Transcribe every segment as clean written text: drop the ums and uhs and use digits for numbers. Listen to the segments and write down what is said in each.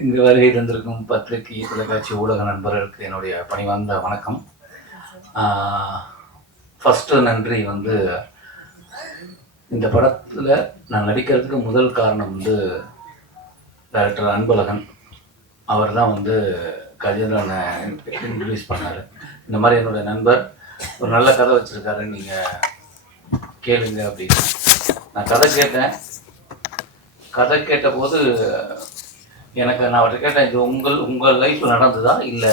இங்கு வருகை தந்திருக்கும் பத்திரிகை தொலைக்காட்சி ஊடக நண்பர்களுக்கு என்னுடைய பணிவார்ந்த வணக்கம். ஃபஸ்ட்டு நன்றி வந்து இந்த படத்தில் நான் நடிக்கிறதுக்கு முதல் காரணம் வந்து டைரக்டர் அன்பழகன். அவர் தான் வந்து கஜேந்திரனை இன்ட்ரடியூஸ் பண்ணார். இந்த மாதிரி என்னுடைய நண்பர் ஒரு நல்ல கதை வச்சுருக்காரு, நீங்கள் கேளுங்க அப்படின்னு. நான் கதை கேட்டேன். கதை கேட்டபோது நான் அவர்கிட்ட கேட்டேன், இது உங்கள் லைஃப்பில் நடந்ததா, இல்லை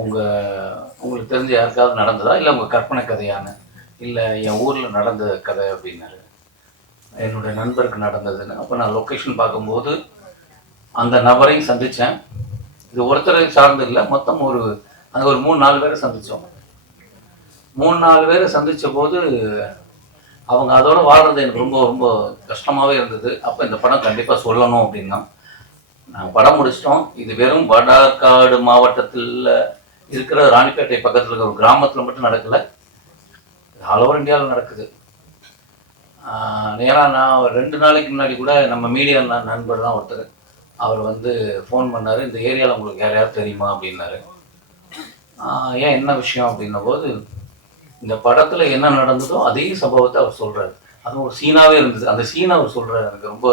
உங்களுக்கு தெரிஞ்ச யாருக்காவது நடந்ததா, இல்லை உங்கள் கற்பனை கதையானு. இல்லை என் ஊரில் நடந்த கதை அப்படின்னாரு. என்னுடைய நண்பருக்கு நடந்ததுன்னு. அப்போ நான் லொக்கேஷன் பார்க்கும்போது அந்த நபரையும் சந்தித்தேன். இது ஒருத்தரை சார்ந்து இல்லை, மொத்தம் ஒரு 3-4 பேரை சந்தித்தோம். 3-4 பேரை சந்தித்த போது அவங்க அதோடு வாழ்கிறது எனக்கு ரொம்ப ரொம்ப கஷ்டமாகவே இருந்தது. அப்போ இந்த படம் கண்டிப்பாக சொல்லணும் அப்படின்னா நாங்கள் படம் முடிச்சிட்டோம். இது வெறும் வடார்காடு மாவட்டத்தில் இருக்கிற ராணிப்பேட்டை பக்கத்தில் இருக்கிற ஒரு கிராமத்தில் மட்டும் நடக்கலை, ஆல் ஓவர் இந்தியாவில் நடக்குது. ஏன்னா நான் 2 நாளைக்கு முன்னாடி கூட நம்ம மீடியா நண்பர் தான் ஒருத்தர், அவர் வந்து ஃபோன் பண்ணார், இந்த ஏரியாவில் உங்களுக்கு யாரையாவது தெரியுமா அப்படின்னாரு. ஏன் என்ன விஷயம் அப்படின்ன போது, இந்த படத்தில் என்ன நடந்ததோ அதே சம்பவத்தை அவர் சொல்கிறார். அது ஒரு சீனாகவே இருந்தது. அந்த சீனை அவர் சொல்கிறார், எனக்கு ரொம்ப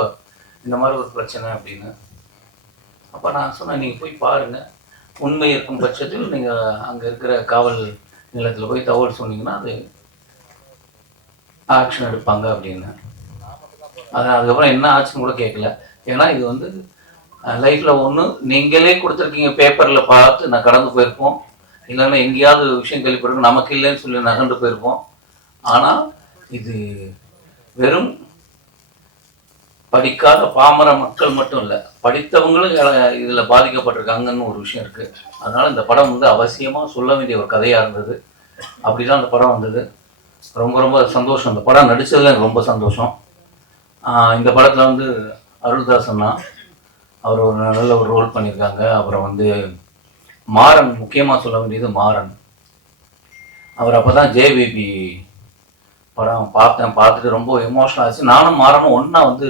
இந்த மாதிரி ஒரு பிரச்சனை அப்படின்னு. அப்போ நான் சொன்னேன், நீங்கள் போய் பாருங்கள், உண்மை இருக்கும் பட்சத்தில் நீங்கள் அங்கே இருக்கிற காவல் நிலையத்தில் போய் தகவல் சொன்னீங்கன்னா அது ஆக்ஷன் எடுப்பாங்க அப்படின்னு. அதுக்கப்புறம் என்ன ஆச்சுன்னு கூட கேட்கல. ஏன்னா இது வந்து லைஃப்பில் ஒன்று நீங்களே கொடுத்துருக்கீங்க, பேப்பரில் பார்த்து நான் கடந்து போயிருப்போம், இல்லைன்னா எங்கேயாவது விஷயம் கேள்விப்பட்டிருக்கோம், நமக்கு இல்லைன்னு சொல்லி நகர்ந்து போயிருப்போம். ஆனால் இது வெறும் படிக்காத பாமர மக்கள் மட்டும் இல்லை, படித்தவங்களும் இதில் பாதிக்கப்பட்டிருக்காங்கன்னு ஒரு விஷயம் இருக்குது. அதனால் இந்த படம் வந்து அவசியமாக சொல்ல வேண்டிய ஒரு கதையாக இருந்தது. அப்படி தான் அந்த படம் வந்தது. ரொம்ப ரொம்ப சந்தோஷம். இந்த படம் நடித்ததில் எனக்கு ரொம்ப சந்தோஷம். இந்த படத்தில் வந்து அருள்தாசன்னா அவர் ஒரு நல்ல ஒரு ரோல் பண்ணியிருக்காங்க. அப்புறம் வந்து மாறன், முக்கியமாக சொல்ல வேண்டியது மாறன். அவர் அப்போ தான் ஜேபிபி படம் பார்த்துட்டு ரொம்ப எமோஷனல் ஆச்சு. நானும் மாறனும் ஒன்றா வந்து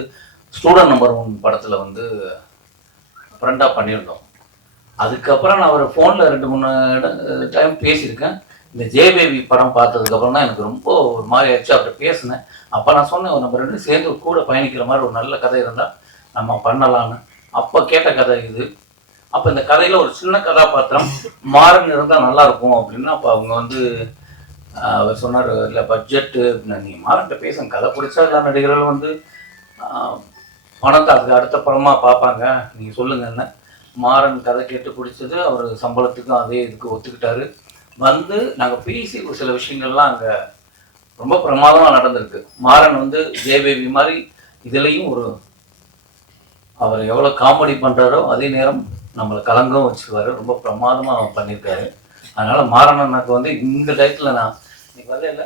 ஸ்டூடெண்ட் நம்பர் 1 படத்தில் வந்து ஃப்ரெண்டாக பண்ணியிருந்தோம். அதுக்கப்புறம் நான் அவர் ஃபோனில் 2-3 டைம் பேசியிருக்கேன். இந்த ஜேபிபி படம் பார்த்ததுக்கப்புறம் தான் எனக்கு ரொம்ப ஒரு மாதிரி ஆச்சு. அவர்கிட்ட பேசினேன். அப்போ நான் சொன்னேன், நம்ம 2 சேர்ந்து கூட பயணிக்கிற மாதிரி ஒரு நல்ல கதை இருந்தால் நம்ம பண்ணலான்னு. அப்போ கேட்ட கதை இது. அப்போ இந்த கதையில் ஒரு சின்ன கதாபாத்திரம் மாறன் இருந்தால் நல்லாயிருக்கும் அப்படின்னு. அப்போ அவங்க வந்து அவர் சொன்னார், இல்லை பட்ஜெட்டு அப்படின்னா, நீங்கள் மாறன்ட்ட பேசுங்க, கதை பிடிச்சா எல்லா நடிகர்களும் வந்து பணத்தை அதுக்கு அடுத்த படமாக பார்ப்பாங்க, நீங்கள் சொல்லுங்கன்னு. மாறன் கதை கேட்டு பிடிச்சது. அவர் சம்பளத்துக்கும் அதே இதுக்கு ஒத்துக்கிட்டாரு. வந்து நாங்கள் பேசி ஒரு சில விஷயங்கள்லாம் அங்கே ரொம்ப பிரமாதமாக நடந்திருக்கு. மாறன் வந்து ஜேபேபி மாதிரி இதுலேயும் அவர் எவ்வளோ காமெடி பண்ணுறாரோ அதே நேரம் நம்மளை கலங்கவும் வச்சுக்குவார். ரொம்ப பிரமாதமாக பண்ணியிருக்காரு. அதனால் மாறன் அண்ணாக்கு வந்து இந்த டயத்தில் நான் இன்னைக்கு வரல இல்லை,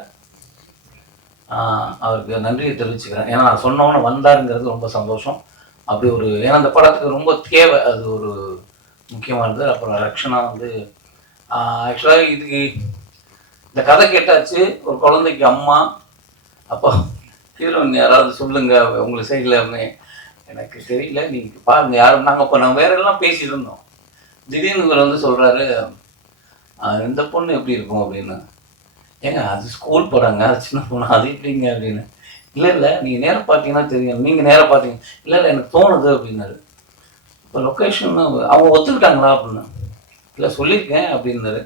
அவருக்கு நன்றியை தெரிவிச்சுக்கிறேன். ஏன்னா நான் சொன்னவொன்னே வந்தாருங்கிறது ரொம்ப சந்தோஷம். அப்படி ஏன்னா அந்த படத்துக்கு ரொம்ப தேவை, அது ஒரு முக்கியமானது. அப்புறம் ரக்ஷனா வந்து ஆக்சுவலாக இதுக்கு இந்த கதை கேட்டாச்சு, ஒரு குழந்தைக்கு அம்மா. அப்போ ஹீரோயின் யாராவது சொல்லுங்கள் உங்களுக்கு சைடில். எனக்கு தெரியல, நீங்கள் பாருங்கள் யாரும். நாங்கள் வேற எல்லாம் பேசிட்டு இருந்தோம். திடீர்னு இவர் வந்து சொல்கிறாரு, இந்த பொண்ணு எப்படி இருக்கும் அப்படின்னு. ஏங்க அது ஸ்கூல் போகிறாங்க, அது சின்ன பொண்ணு, அது எப்படிங்க அப்படின்னு. இல்லை நீங்கள் நேராக பார்த்தீங்கன்னா தெரியும், நீங்கள் நேராக பார்த்தீங்க. இல்லை எனக்கு தோணுது அப்படின்னாரு. இப்போ லொக்கேஷன் அவங்க ஒத்துக்கிட்டாங்களா அப்படின்னு. இல்லை சொல்லியிருக்கேன் அப்படின்னாரு.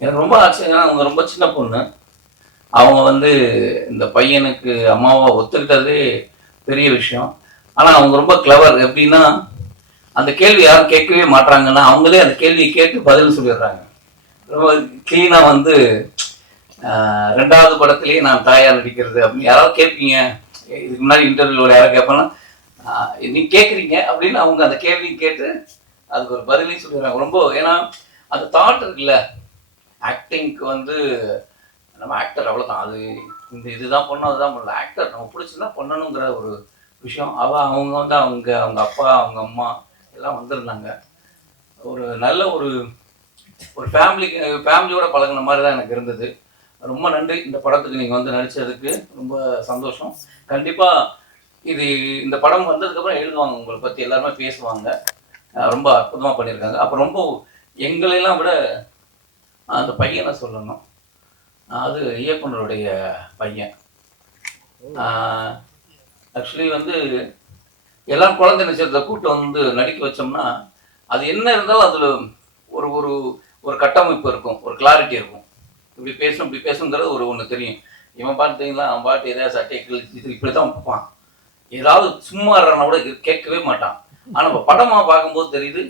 எனக்கு ரொம்ப ஆச்சரியம். ஏன்னா அவங்க ரொம்ப சின்ன பொண்ணு. அவங்க வந்து இந்த பையனுக்கு அம்மாவை ஒத்துக்கிட்டதே பெரிய விஷயம். ஆனால் அவங்க ரொம்ப கிளவர். எப்படின்னா அந்த கேள்வி யாரும் கேட்கவே மாட்டாங்கன்னா அவங்களே அந்த கேள்வியை கேட்டு பதில் சொல்லிடுறாங்க. ரொம்ப க்ளீனாக வந்து 2வது படத்துலேயே நான் தாயார் நடிக்கிறது அப்படின்னு யாராவது கேட்பீங்க, இதுக்கு முன்னாடி இன்டர்வியூவில் யாராவது கேட்பேன்னா நீங்கள் கேட்குறீங்க அப்படின்னு அவங்க அந்த கேள்வியும் கேட்டு அதுக்கு ஒரு பதிலையும் சொல்லிடுறாங்க. ரொம்ப ஏன்னா அந்த தாட் இருக்குல்ல, ஆக்டிங்க்கு வந்து நம்ம ஆக்டர் அவ்வளோதான், அது இதுதான் பண்ணணும் அதுதான் பண்ணல. ஆக்டர் நம்ம பிடிச்சிருந்தா பண்ணணுங்கிற ஒரு விஷயம். அவங்க வந்து அவங்க அப்பா அவங்க அம்மா எல்லாம் வந்திருந்தாங்க. ஒரு நல்ல ஒரு ஃபேமிலியோட பழகின மாதிரி தான் எனக்கு இருந்தது. ரொம்ப நன்றி. இந்த படத்துக்கு நீங்கள் வந்து நடித்ததுக்கு ரொம்ப சந்தோஷம். கண்டிப்பாக இது இந்த படம் வந்ததுக்கப்புறம் எழுதுவாங்க, உங்களை பற்றி எல்லாருமே பேசுவாங்க. ரொம்ப அற்புதமாக பண்ணியிருக்காங்க. அப்போ ரொம்ப எங்களையெல்லாம் விட அந்த பையனை சொல்லணும், அது இயக்குனருடைய பையன். ஆக்சுவலி வந்து எல்லாம் குழந்தை நட்சத்திரத்தை கூட்டு வந்து நடிக்க வச்சோம்னா அது என்ன இருந்தாலும் அதில் ஒரு ஒரு ஒரு கட்டமைப்பு இருக்கும், ஒரு கிளாரிட்டி இருக்கும். இப்படி பேசணும் இப்படி பேசணுங்கிறது ஒன்று தெரியும். இவன் பார்த்தீங்களா, அவன் பாட்டு ஏதாவது சட்டை கிழிச்சு இப்படி தான் பார்ப்பான். ஏதாவது சும்மா இருறனா கூட கேட்கவே மாட்டான். ஆனால் நம்ம படமாக பார்க்கும்போது தெரியுது,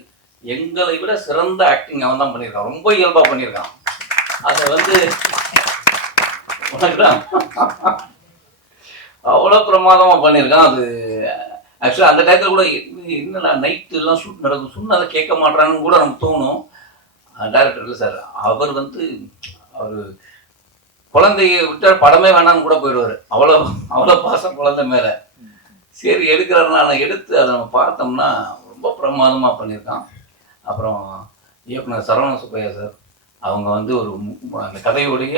எங்களை விட சிறந்த ஆக்டிங் அவன் தான் பண்ணியிருக்கான். ரொம்ப இயல்பாக பண்ணியிருக்கான். அதை வந்து அவ்வளோ பிரமாதமாக பண்ணியிருக்கான். அது ஆக்சுவலாக அந்த டயத்தில் கூட என்னடா நைட்டு எல்லாம் ஷூட் நடக்கும், சொன்னதை கேட்க மாட்டான்னு கூட நமக்கு தோணும். டைரக்டர் இல்லை சார், அவர் வந்து அவர் குழந்தைய விட்டால் படமே வேணான்னு கூட போயிடுவார். அவ்வளோ அவ்வளோ பாசம் குழந்தை மேலே. சரி எடுக்கிறாருனா எடுத்து அதை நம்ம பார்த்தோம்னா ரொம்ப பிரமாதமாக பண்ணியிருக்கான். அப்புறம் இயக்குனர் சரவண சுப்பையா சார், அவங்க வந்து ஒரு அந்த கதையுடைய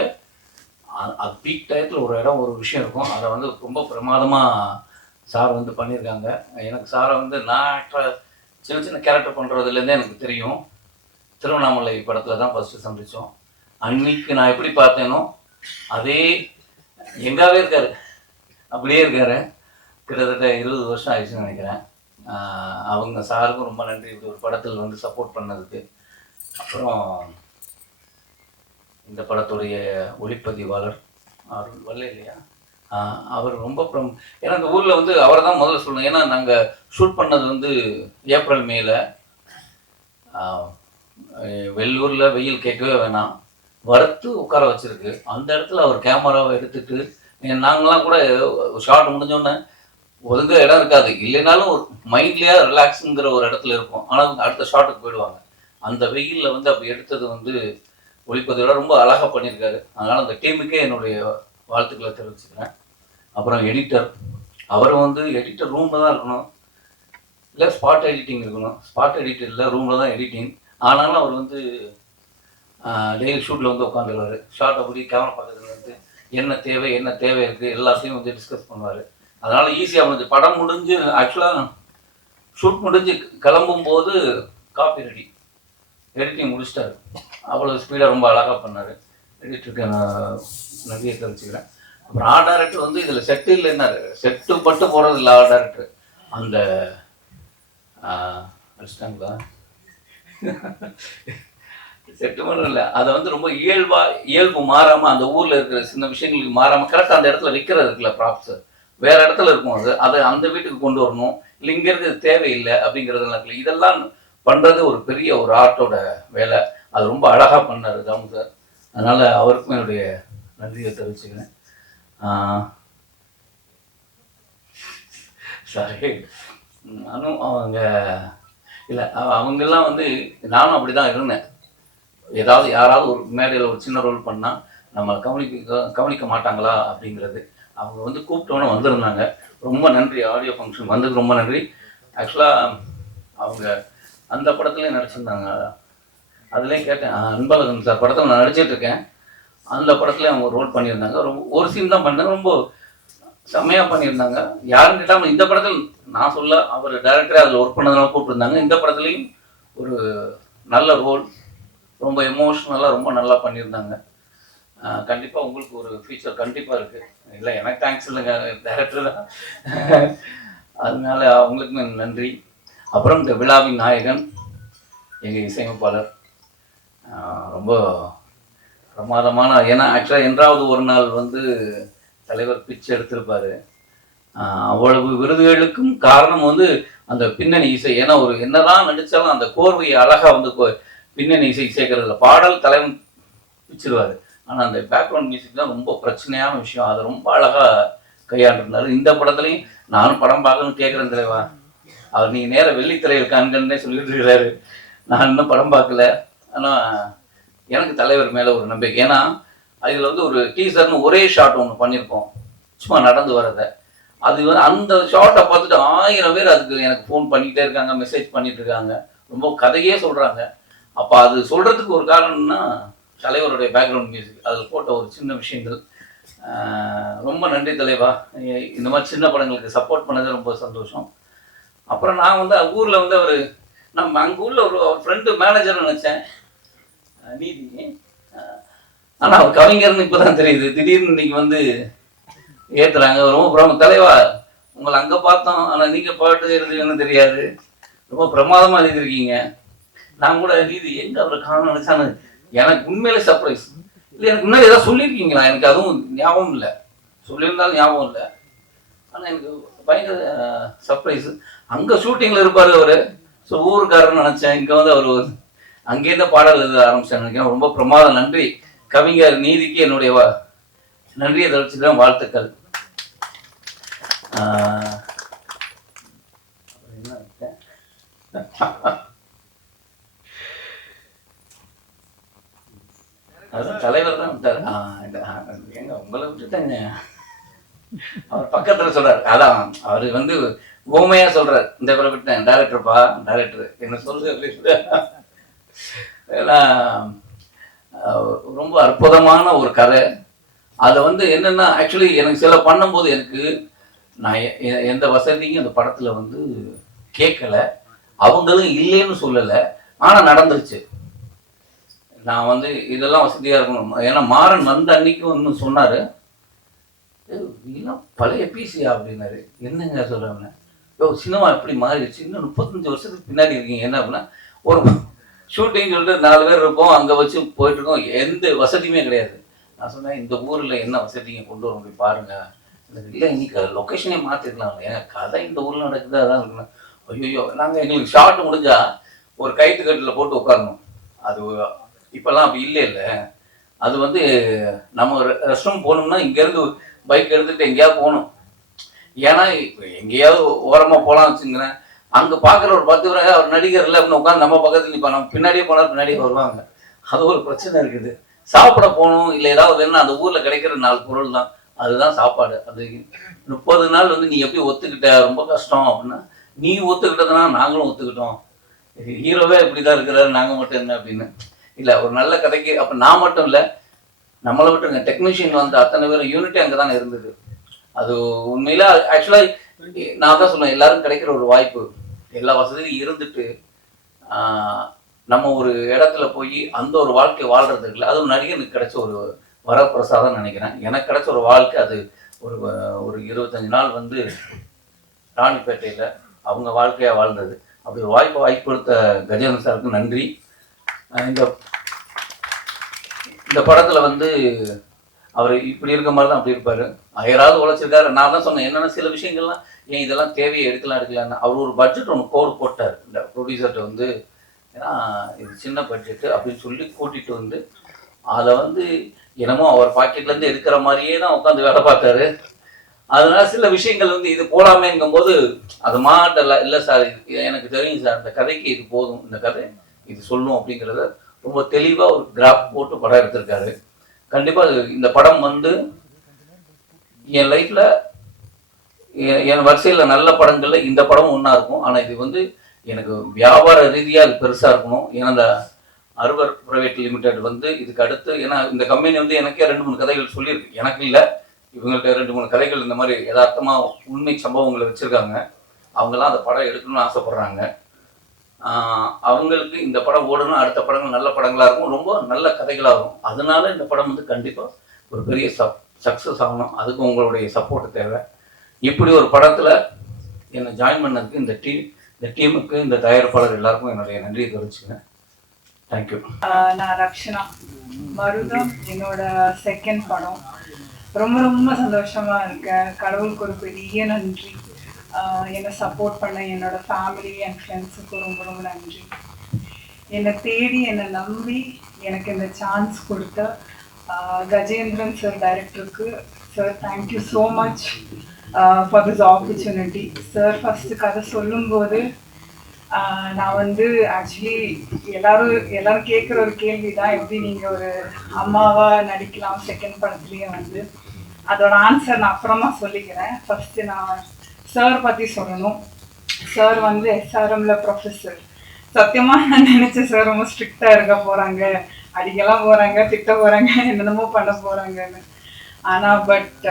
அது பீக் டயத்தில் ஒரு இடம் ஒரு விஷயம் இருக்கும், அதை வந்து ரொம்ப பிரமாதமாக சார் வந்து பண்ணியிருக்காங்க. எனக்கு சாரை வந்து நான் ஆக்டராக சின்ன சின்ன கேரக்டர் பண்ணுறதுலேருந்தே எனக்கு தெரியும். திருவண்ணாமலை படத்தில் தான் ஃபஸ்ட்டு சந்தித்தோம். அன்னைக்கு நான் எப்படி பார்த்தேனோ அதே எங்காவே இருக்கார், அப்படியே இருக்கார். கிட்டத்தட்ட 20 வருஷம் ஆயிடுச்சுன்னு நினைக்கிறேன். அவங்க சாருக்கும் ரொம்ப நன்றி, இப்படி ஒரு படத்தில் வந்து சப்போர்ட் பண்ணதுக்கு. அப்புறம் இந்த படத்துடைய ஒளிப்பதிவாளர் அருள் வல்ல இல்லையா, அவர் ரொம்ப ஏன்னா இந்த ஊரில் வந்து அவரை தான் முதல்ல சொல்லணும். ஏன்னா நாங்கள் ஷூட் பண்ணது வந்து ஏப்ரல் மேல, வெள்ளூரில் வெயில் கேட்கவே வேணாம், வறுத்து உட்கார வச்சிருக்கு. அந்த இடத்துல அவர் கேமராவை எடுத்துட்டு, நாங்களாம் கூட ஷார்ட் முடிஞ்சோன்னே ஒதுங்க இடம் இருக்காது, இல்லைனாலும் ஒரு மைண்ட்லேயே ரிலாக்ஸுங்கிற ஒரு இடத்துல இருக்கும். ஆனால் அடுத்த ஷாட்டுக்கு போயிடுவாங்க. அந்த வெயிலில் வந்து அப்படி எடுத்தது வந்து ஒளிப்பதிவோட ரொம்ப அழகாக பண்ணியிருக்காரு. அதனால் அந்த டீமுக்கே என்னுடைய வாழ்த்துக்களை தெரிவிச்சுக்கிறேன். அப்புறம் எடிட்டர், அவரும் வந்து எடிட்டர் ரூமில் தான் இருக்கணும், இல்லை ஸ்பாட் எடிட்டிங் இருக்கணும். ஸ்பாட் எடிட்டர் இல்லை, ரூமில் தான் எடிட்டிங். ஆனாலும் அவர் வந்து டெய்லி ஷூட்டில் வந்து உட்காந்துருவார். ஷார்ட் அப்படி கேமரா பக்கத்தில் வந்து என்ன தேவை இருக்குது எல்லாத்தையும் வந்து டிஸ்கஸ் பண்ணுவார். அதனால் ஈஸியாக முடிஞ்சு படம் முடிஞ்சு ஆக்சுவலாக ஷூட் முடிஞ்சு கிளம்பும்போது காப்பி ரெடி, எடிட்டிங் முடிச்சிட்டாரு. அவ்வளோ ஸ்பீடாக ரொம்ப அழகாக பண்ணார். எடிட்டருக்கு நான் நன்றியை தெரிவிச்சுக்கிறேன். அப்புறம் ஆர்ட் டைரக்டர் வந்து இதில் செட்டு இல்லைன்னாரு, செட்டு பட்டு போகிறது இல்லை ஆர்ட் டைரக்டர். அந்த அடிச்சிட்டாங்களா செட்டு மட்டும் இல்லை, அதை வந்து ரொம்ப இயல்பு மாறாமல் அந்த ஊரில் இருக்கிற சின்ன விஷயங்களுக்கு மாறாமல் கரெக்டாக அந்த இடத்துல விற்கிறது இருக்குல்ல ப்ராப்ஸ், வேறு இடத்துல இருக்கும், அதை அந்த வீட்டுக்கு கொண்டு வரணும், இல்லை இங்கே இருக்கிறது தேவையில்லை அப்படிங்கிறதெல்லாம் இருக்குல்ல, இதெல்லாம் பண்ணுறது ஒரு பெரிய ஒரு ஆர்ட்டோட வேலை. அது ரொம்ப அழகாக பண்ணார் தாமு சார். அதனால் அவருக்கும் என்னுடைய நன்றியை தெரிவிச்சுக்கிறேன். சாரி, நானும் அவங்க இல்லை, அவங்கெல்லாம் வந்து நானும் அப்படி தான் இருந்தேன். ஏதாவது யாராவது ஒரு மேடையில் ஒரு சின்ன ரோல் பண்ணால் நம்ம கவனிக்க மாட்டாங்களா அப்படிங்கிறது. அவங்க வந்து கூப்பிட்டோன்னே வந்திருந்தாங்க. ரொம்ப நன்றி, ஆடியோ ஃபங்க்ஷன் வந்ததுக்கு ரொம்ப நன்றி. ஆக்சுவலாக அவங்க அந்த படத்துலேயும் நடிச்சிருந்தாங்க. அதுலேயும் கேட்டேன், அன்பழகன் சார் படத்தில் நான் நடிச்சிட்ருக்கேன், அந்த படத்துலேயும் அவங்க ரோல் பண்ணியிருந்தாங்க. ரொம்ப ஒரு சீன் தான் பண்ணாங்க, ரொம்ப செம்மையாக பண்ணியிருந்தாங்க. யாரும் கேட்டாமல் இந்த படத்தில் நான் சொல்ல, அவர் டைரக்டரே அதில் ஒர்க் பண்ணதுனால கூப்பிட்டுருந்தாங்க. இந்த படத்துலேயும் ஒரு நல்ல ரோல், ரொம்ப எமோஷ்னலாக ரொம்ப நல்லா பண்ணியிருந்தாங்க. கண்டிப்பாக உங்களுக்கு ஒரு ஃபியூச்சர் கண்டிப்பாக இருக்குது. இல்லை எனக்கு தேங்க்ஸ் இல்லைங்க, டைரக்டர் தான். அதனால அவங்களுக்குமே நன்றி. அப்புறம் இந்த விழாவின் நாயகன் எங்கள் இசையமைப்பாளர், ரொம்ப பிரமாதமான, ஏன்னா ஆக்சுவலாக என்றாவது ஒரு நாள் வந்து தலைவர் பிச்சு எடுத்திருப்பார். அவ்வளவு விருதுகளுக்கும் காரணம் வந்து அந்த பின்னணி இசை. ஏன்னா ஒரு என்னதான் நடித்தாலும் அந்த கோர்வையை அழகாக வந்து பின்னணி இசை சேர்க்கறதில்ல. பாடல் தலைவன் பிச்சிருவார், ஆனால் அந்த பேக்ரவுண்ட் மியூசிக் தான் ரொம்ப பிரச்சனையான விஷயம். அதை ரொம்ப அழகாக கையாண்டிருந்தார். இந்த படத்துலையும் நானும் படம் பார்க்கணும்னு கேட்குறேன் தலைவா, அவர் நீங்கள் நேராக வெள்ளித்திரையில் காண்கன்னே சொல்லிட்டு இருக்கிறாரு. நான் இன்னும் படம் பார்க்கல, ஆனால் எனக்கு தலைவர் மேலே ஒரு நம்பிக்கை. ஏன்னா அதில் வந்து ஒரு டீசர்னு ஒரே ஷாட் ஒன்று பண்ணியிருக்கோம், சும்மா நடந்து வரதை. அது வந்து அந்த ஷார்ட்டை பார்த்துட்டு 1000 பேர் அதுக்கு எனக்கு ஃபோன் பண்ணிகிட்டே இருக்காங்க, மெசேஜ் பண்ணிட்டு இருக்காங்க, ரொம்ப கதையே சொல்கிறாங்க. அப்போ அது சொல்கிறதுக்கு ஒரு காரணம்னா தலைவருடைய பேக்ரவுண்ட் மியூசிக், அதில் போட்ட ஒரு சின்ன விஷயங்கள். ரொம்ப நன்றி தலைவா. இந்த மாதிரி சின்ன படங்களுக்கு சப்போர்ட் பண்ணது ரொம்ப சந்தோஷம். அப்புறம் நான் வந்து ஊரில் வந்து நம்ம அங்கே உள்ள ஒரு ஃப்ரெண்டு மேனேஜர் நினச்சேன் நீதி. ஆனால் அவர் கவிஞர்னு இப்போ தான் தெரியுது. திடீர்னு இன்னைக்கு வந்து ஏற்றுறாங்க. ரொம்ப பிரம தலைவா, உங்களை அங்கே பார்த்தோம், ஆனால் நீங்கள் பாட்டு எழுதுன்னு தெரியாது, ரொம்ப பிரமாதமாக எழுதியிருக்கீங்க. நான் கூட நீதி எங்கே அவரை காணும் நினச்சானு எனக்கு உண்மையிலே சர்ப்ரைஸ். இல்லை, எனக்கு முன்னாடி ஏதாவது சொல்லியிருக்கீங்களா? எனக்கு அதுவும் ஞாபகம் இல்லை. சொல்லியிருந்தாலும் ஞாபகம் இல்லை. ஆனால் எனக்கு பயங்கர சர்ப்ரைஸு. அங்கே ஷூட்டிங்கில் இருப்பார் அவர். ஸோ ஊருக்காரன்னு நினச்சேன். இங்கே வந்து அவர் அங்கேருந்து பாடல் எழுத ஆரம்பிச்சேன் நினைக்கிறேன். ரொம்ப பிரமாதம். நன்றி கவிஞர் நீதிக்கு என்னுடைய நன்றியை தெரிவிச்சுக்கிறேன். வாழ்த்துக்கள். அதான் தலைவர் தான் விட்டார். எங்க உங்களை விட்டுட்டாங்க. அவர் பக்கத்துல சொல்றாரு. அதான் அவரு வந்து ஓமையா சொல்றாரு, இந்த பேரை விட்டேன் டைரக்டர்ப்பா, டைரக்டர் என்ன சொல்றது அப்படின்னு. ரொம்ப அற்புதமான ஒரு கதை. அதை வந்து என்னன்னா, ஆக்சுவலி எனக்கு சில பண்ணும்போது எனக்கு நான் எந்த வசதியும் அந்த படத்துல வந்து கேட்கல, அவங்களும் இல்லைன்னு சொல்லலை, ஆனா நடந்துருச்சு. நான் வந்து இதெல்லாம் வசதியா இருக்கணும். ஏன்னா மாறன் வந்த அன்னைக்கு ஒன்று சொன்னாரு, இதெல்லாம் பழைய பிசியா அப்படின்னாரு. என்னங்க சொல்றேன், சினிமா எப்படி மாறிடுச்சு, இன்னும் 35 வருஷத்துக்கு பின்னாடி இருக்கீங்க. என்ன அப்படின்னா, ஒரு ஷூட்டிங் சொல்லிட்டு 4 பேர் இருப்போம், அங்கே வச்சு போயிட்டு இருக்கோம், எந்த வசதியுமே கிடையாது. நான் சொன்னேன், இந்த ஊரில் என்ன வசதிங்க கொண்டு வர போய் பாருங்க. இல்லை, இன்னைக்கு லொக்கேஷனே மாற்றிருக்கலாம், ஏன்னா கதை இந்த ஊரில் நடக்குது, அதான் இருக்கணும். ஐயோ, நாங்கள் எங்களுக்கு ஷார்ட் முடிஞ்சா ஒரு கயிற்றுக்கட்டில் போட்டு உட்காரணும். அது இப்போல்லாம் அப்படி இல்லை. அது வந்து நம்ம ரெஸ்ட் ரூம் போகணும்னா இங்கேருந்து பைக் எடுத்துகிட்டு எங்கேயாவது போகணும். ஏன்னா எங்கேயாவது ஓரமாக போகலாம் வச்சுங்கிறேன், அங்கே பார்க்குற ஒரு 10 பேர் அவர் நடிகர் இல்லை அப்படின்னு உட்காந்து நம்ம பக்கத்தில் நிற்போம். நம்ம பின்னாடியே போனால் பின்னாடியே வருவாங்க. அது ஒரு பிரச்சனை இருக்குது. சாப்பிட போகணும், இல்லை ஏதாவது வேணும்னா அந்த ஊரில் கிடைக்கிற 4 பொருள் தான், அதுதான் சாப்பாடு. அது 30 நாள் வந்து நீ எப்படி ஒத்துக்கிட்ட, ரொம்ப கஷ்டம் அப்படின்னா, நீ ஒத்துக்கிட்டதுனா நாங்களும் ஒத்துக்கிட்டோம், ஹீரோவே இப்படி தான் இருக்கிறாரு, நாங்கள் மட்டும் என்ன அப்படின்னு. இல்லை, ஒரு நல்ல கதைக்கு அப்போ நான் மட்டும் இல்லை, நம்மளை விட்டுருங்க, டெக்னீஷியன் வந்து அத்தனை பேரும் யூனிட்டே அங்கே தானே இருந்தது. அது உண்மையில ஆக்சுவலாக நான் தான் சொல்லுவேன், எல்லாரும் கிடைக்கிற ஒரு வாய்ப்பு, எல்லா வசதியும் இருந்துட்டு நம்ம ஒரு இடத்துல போய் அந்த ஒரு வாழ்க்கை வாழ்றது இல்லை. அதுவும் நடிகனுக்கு கிடைச்ச ஒரு வரப்பிரசாதம் நினைக்கிறேன். எனக்கு கிடைச்ச ஒரு வாழ்க்கை அது. ஒரு 25 நாள் வந்து ராணிப்பேட்டையில் அவங்க வாழ்க்கையாக வாழ்ந்தது. அப்படி ஒரு வாய்ப்பு கொடுத்த கஜேந்திரன் சாருக்கு நன்றி. இந்த படத்தில் வந்து அவர் இப்படி இருக்க மாதிரி தான் அப்படி இருப்பார். அயராவது உழைச்சிருக்காரு. நான் தான் சொன்னேன், என்னென்ன சில விஷயங்கள்லாம் ஏன் இதெல்லாம் தேவையை எடுக்கலான்னு. அவர் ஒரு பட்ஜெட் ஒன்று போட்டார் இந்த ப்ரொடியூசர்கிட்ட வந்து, ஏன்னா இது சின்ன பட்ஜெட்டு அப்படின்னு சொல்லி கூட்டிகிட்டு வந்து அதை வந்து என்னமோ அவர் பாக்கெட்லேருந்து எடுக்கிற மாதிரியே தான் உட்காந்து வேலை பார்த்தாரு. அதனால சில விஷயங்கள் வந்து இது போடாமேங்கும் போது அது மாட்டல. இல்லை சார், எனக்கு தெரியும் சார், இந்த கதைக்கு இது போதும், இந்த கதை இது சொல்லணும் அப்படிங்கிறத ரொம்ப தெளிவாக ஒரு கிராஃப் போட்டு படம் எடுத்திருக்காரு. கண்டிப்பாக இந்த படம் வந்து என் லைஃப்பில் என் வரிசையில் நல்ல படங்களில் இந்த படம் ஒன்றா இருக்கும். ஆனால் இது வந்து எனக்கு வியாபார ரீதியாக அது பெருசாக இருக்கணும். ஏன்னா இந்த அர்வர் பிரைவேட் லிமிடெட் வந்து இதுக்கு அடுத்து, ஏன்னா இந்த கம்பெனி வந்து எனக்கே 2-3 கதைகள் சொல்லியிருக்கு. எனக்கு இல்லை, இவங்கள்ட்ட 2-3 கதைகள் இந்த மாதிரி யதார்த்தமாக உண்மை சம்பவங்களை வச்சுருக்காங்க. அவங்கெல்லாம் அந்த படம் எடுக்கணும்னு ஆசைப்பட்றாங்க. அவங்களுக்கு இந்த படம் ஓடணும், அடுத்த படங்கள் நல்ல படங்களாக இருக்கும், ரொம்ப நல்ல கதைகளாக இருக்கும். அதனால இந்த படம் வந்து கண்டிப்பாக ஒரு பெரிய சக்ஸஸ் ஆகணும். அதுக்கு உங்களுடைய சப்போர்ட் தேவை. இப்படி ஒரு படத்தில் என்னை ஜாயின் பண்ணதுக்கு இந்த டீமுக்கு, இந்த தயாரிப்பாளர் எல்லாருக்கும் என்னுடைய நன்றியை தெரிவிச்சுக்கிறேன். தேங்க்யூ. நான் ரக்ஷனா. மருதம் என்னோட செகண்ட் படம். ரொம்ப ரொம்ப சந்தோஷமா இருக்கேன். கடவுளுக்கு ஒரு பெரிய நன்றி. என்னை சப்போர்ட் பண்ண என்னோட ஃபேமிலி அண்ட் ஃப்ரெண்ட்ஸுக்கு ரொம்ப ரொம்ப நன்றி. என்னை தேடி என்னை நம்பி எனக்கு இந்த சான்ஸ் கொடுத்த கஜேந்திரன் சார், டைரக்டருக்கு sir, thank you so much for this opportunity. Sir first கதை சொல்லும்போது நான் வந்து ஆக்சுவலி எல்லாரும் கேட்குற ஒரு கேள்வி தான், எப்படி நீங்கள் ஒரு அம்மாவாக நடிக்கலாம் செகண்ட் படத்துலேயே வந்து. அதோட ஆன்சர் நான் அப்புறமா சொல்லிக்கிறேன். ஃபஸ்ட்டு நான் சார் பற்றி சொல்லணும். சார் வந்து SRMல ப்ரொஃபஸர். சத்தியமாக நான் நினச்சேன் சார் ரொம்ப ஸ்ட்ரிக்டாக இருக்க போகிறாங்க, அடிக்கலாம் போகிறாங்க, திட்ட போகிறாங்க, என்னென்னமோ பண்ண போகிறாங்கன்னு. ஆனால் பட்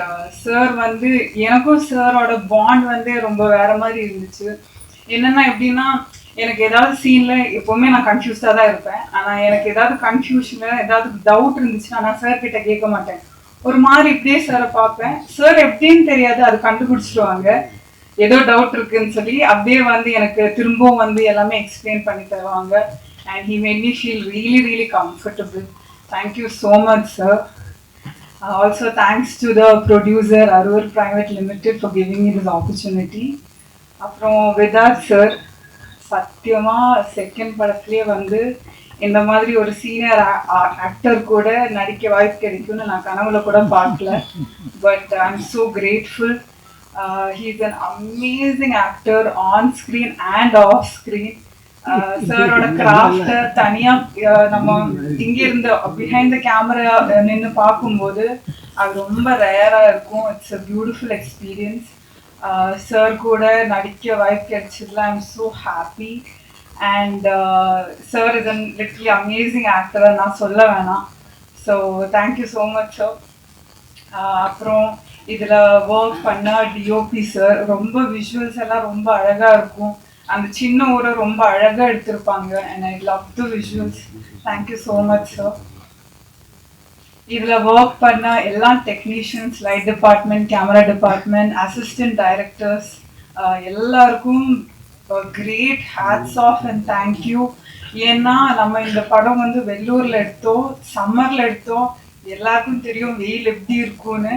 சார் வந்து எனக்கும் சாரோட பாண்ட் வந்து ரொம்ப வேற மாதிரி இருந்துச்சு. என்னன்னா எப்படின்னா, எனக்கு ஏதாவது சீனில் எப்போவுமே நான் கன்ஃபியூஸ்டாக தான் இருப்பேன். ஆனால் எனக்கு ஏதாவது கன்ஃபியூஷனில் ஏதாவது டவுட் இருந்துச்சுன்னா நான் சார் கிட்ட கேட்க மாட்டேன். ஒரு மாதிரி இப்படியே சாரை பார்ப்பேன். சார் எப்படின்னு தெரியாது, அது கண்டுபிடிச்சிடுவாங்க. ஏதோ டவுட் இருக்குன்னு சொல்லி அப்படியே வந்து எனக்கு திரும்பவும் வந்து எல்லாமே எக்ஸ்பிளைன் பண்ணி தருவாங்க. And he made me feel really really comfortable. Thank you so much sir. Also thanks to the producer Arur Private Limited for giving me this opportunity. அப்புறம் விதாத் சார், சத்தியமா செகண்ட் படத்துலேயே வந்து இந்த மாதிரி ஒரு சீனியர் ஆக்டர் கூட நடிக்க வாய்ப்பு கிடைக்கும்னு நான் கனவுல கூட பார்க்கல. But I am so grateful. He is an amazing actor on screen and off screen. சாரோட கிராஃப்டை தனியாக நம்ம இங்கிருந்து பிஹைண்ட் த கேமரா நின்று பார்க்கும்போது அது ரொம்ப ரேராக இருக்கும். It's a beautiful experience. Sir கூட நடிக்க வாய்ப்பு கிடைச்சதுல I am so happy. And sir is an literally amazing actor, நான் சொல்ல வேணாம். So thank you so much sir. அப்புறம் இதில் ஒர்க் பண்ண டிஓபி சார், ரொம்ப விஷுவல்ஸ் எல்லாம் ரொம்ப அழகாக இருக்கும். அந்த சின்ன ஊரை ரொம்ப அழகாக எடுத்திருப்பாங்க. And I love to visuals. Thank you so much sir. இதில் ஒர்க் பண்ண எல்லா technicians, light department, camera department, assistant directors எல்லாருக்கும் great hats off and thank you. ஏன்னா நம்ம இந்த படம் வந்து வெள்ளூரில் எடுத்தோம், சம்மரில் எடுத்தோம். எல்லாருக்கும் தெரியும் வெயில் எப்படி இருக்கும்னு.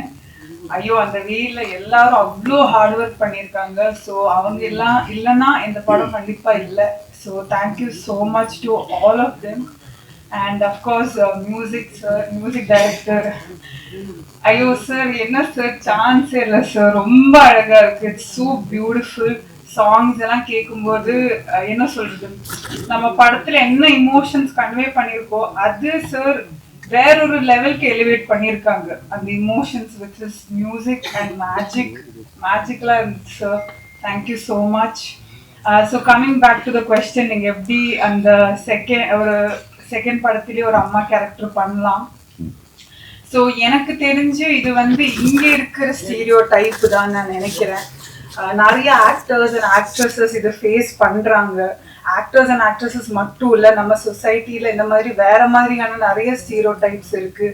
ஐயோ, அந்த வெயிலில் எல்லாரும் அவ்வளோ ஹார்ட் ஒர்க் பண்ணியிருக்காங்க. ஸோ அவங்க எல்லாம் இல்லைன்னா இந்த படம் கண்டிப்பாக இல்லை. So thank you so much to all of them. And of course music sir, music director. ஐயோ சார், என்ன சார், சான்ஸே இல்லை சார், ரொம்ப அழகாக இருக்குது. It's so beautiful. சாங்ஸ் எல்லாம் கேட்கும்போது என்ன சொல்றது, நம்ம படத்தில் என்ன இமோஷன்ஸ் கன்வே பண்ணியிருக்கோ அது சார் வேற ஒரு லெவலுக்கு எலிவேட் பண்ணியிருக்காங்க. அந்த emotions with is music and மேஜிக்லாம் இருந்துச்சு sir. Thank you so much. So coming back to the question, நீங்கள் எப்படி அந்த செகண்ட் படத்துலேயே ஒரு அம்மா கேரக்டர் பண்ணலாம்? ஸோ எனக்கு தெரிஞ்சு இது வந்து இங்கே இருக்கிற ஸ்டீரியோ டைப் தான் நான் நினைக்கிறேன். நிறைய ஆக்டர்ஸ் அண்ட் ஆக்ட்ரஸஸ் இதை ஃபேஸ் பண்ணுறாங்க. ஆக்டர்ஸ் அண்ட் ஆக்ட்ரஸஸ் மட்டும் இல்லை, நம்ம சொசைட்டியில் இந்த மாதிரி வேற மாதிரியான நிறைய ஸ்டீரியோ டைப்ஸ் இருக்கு.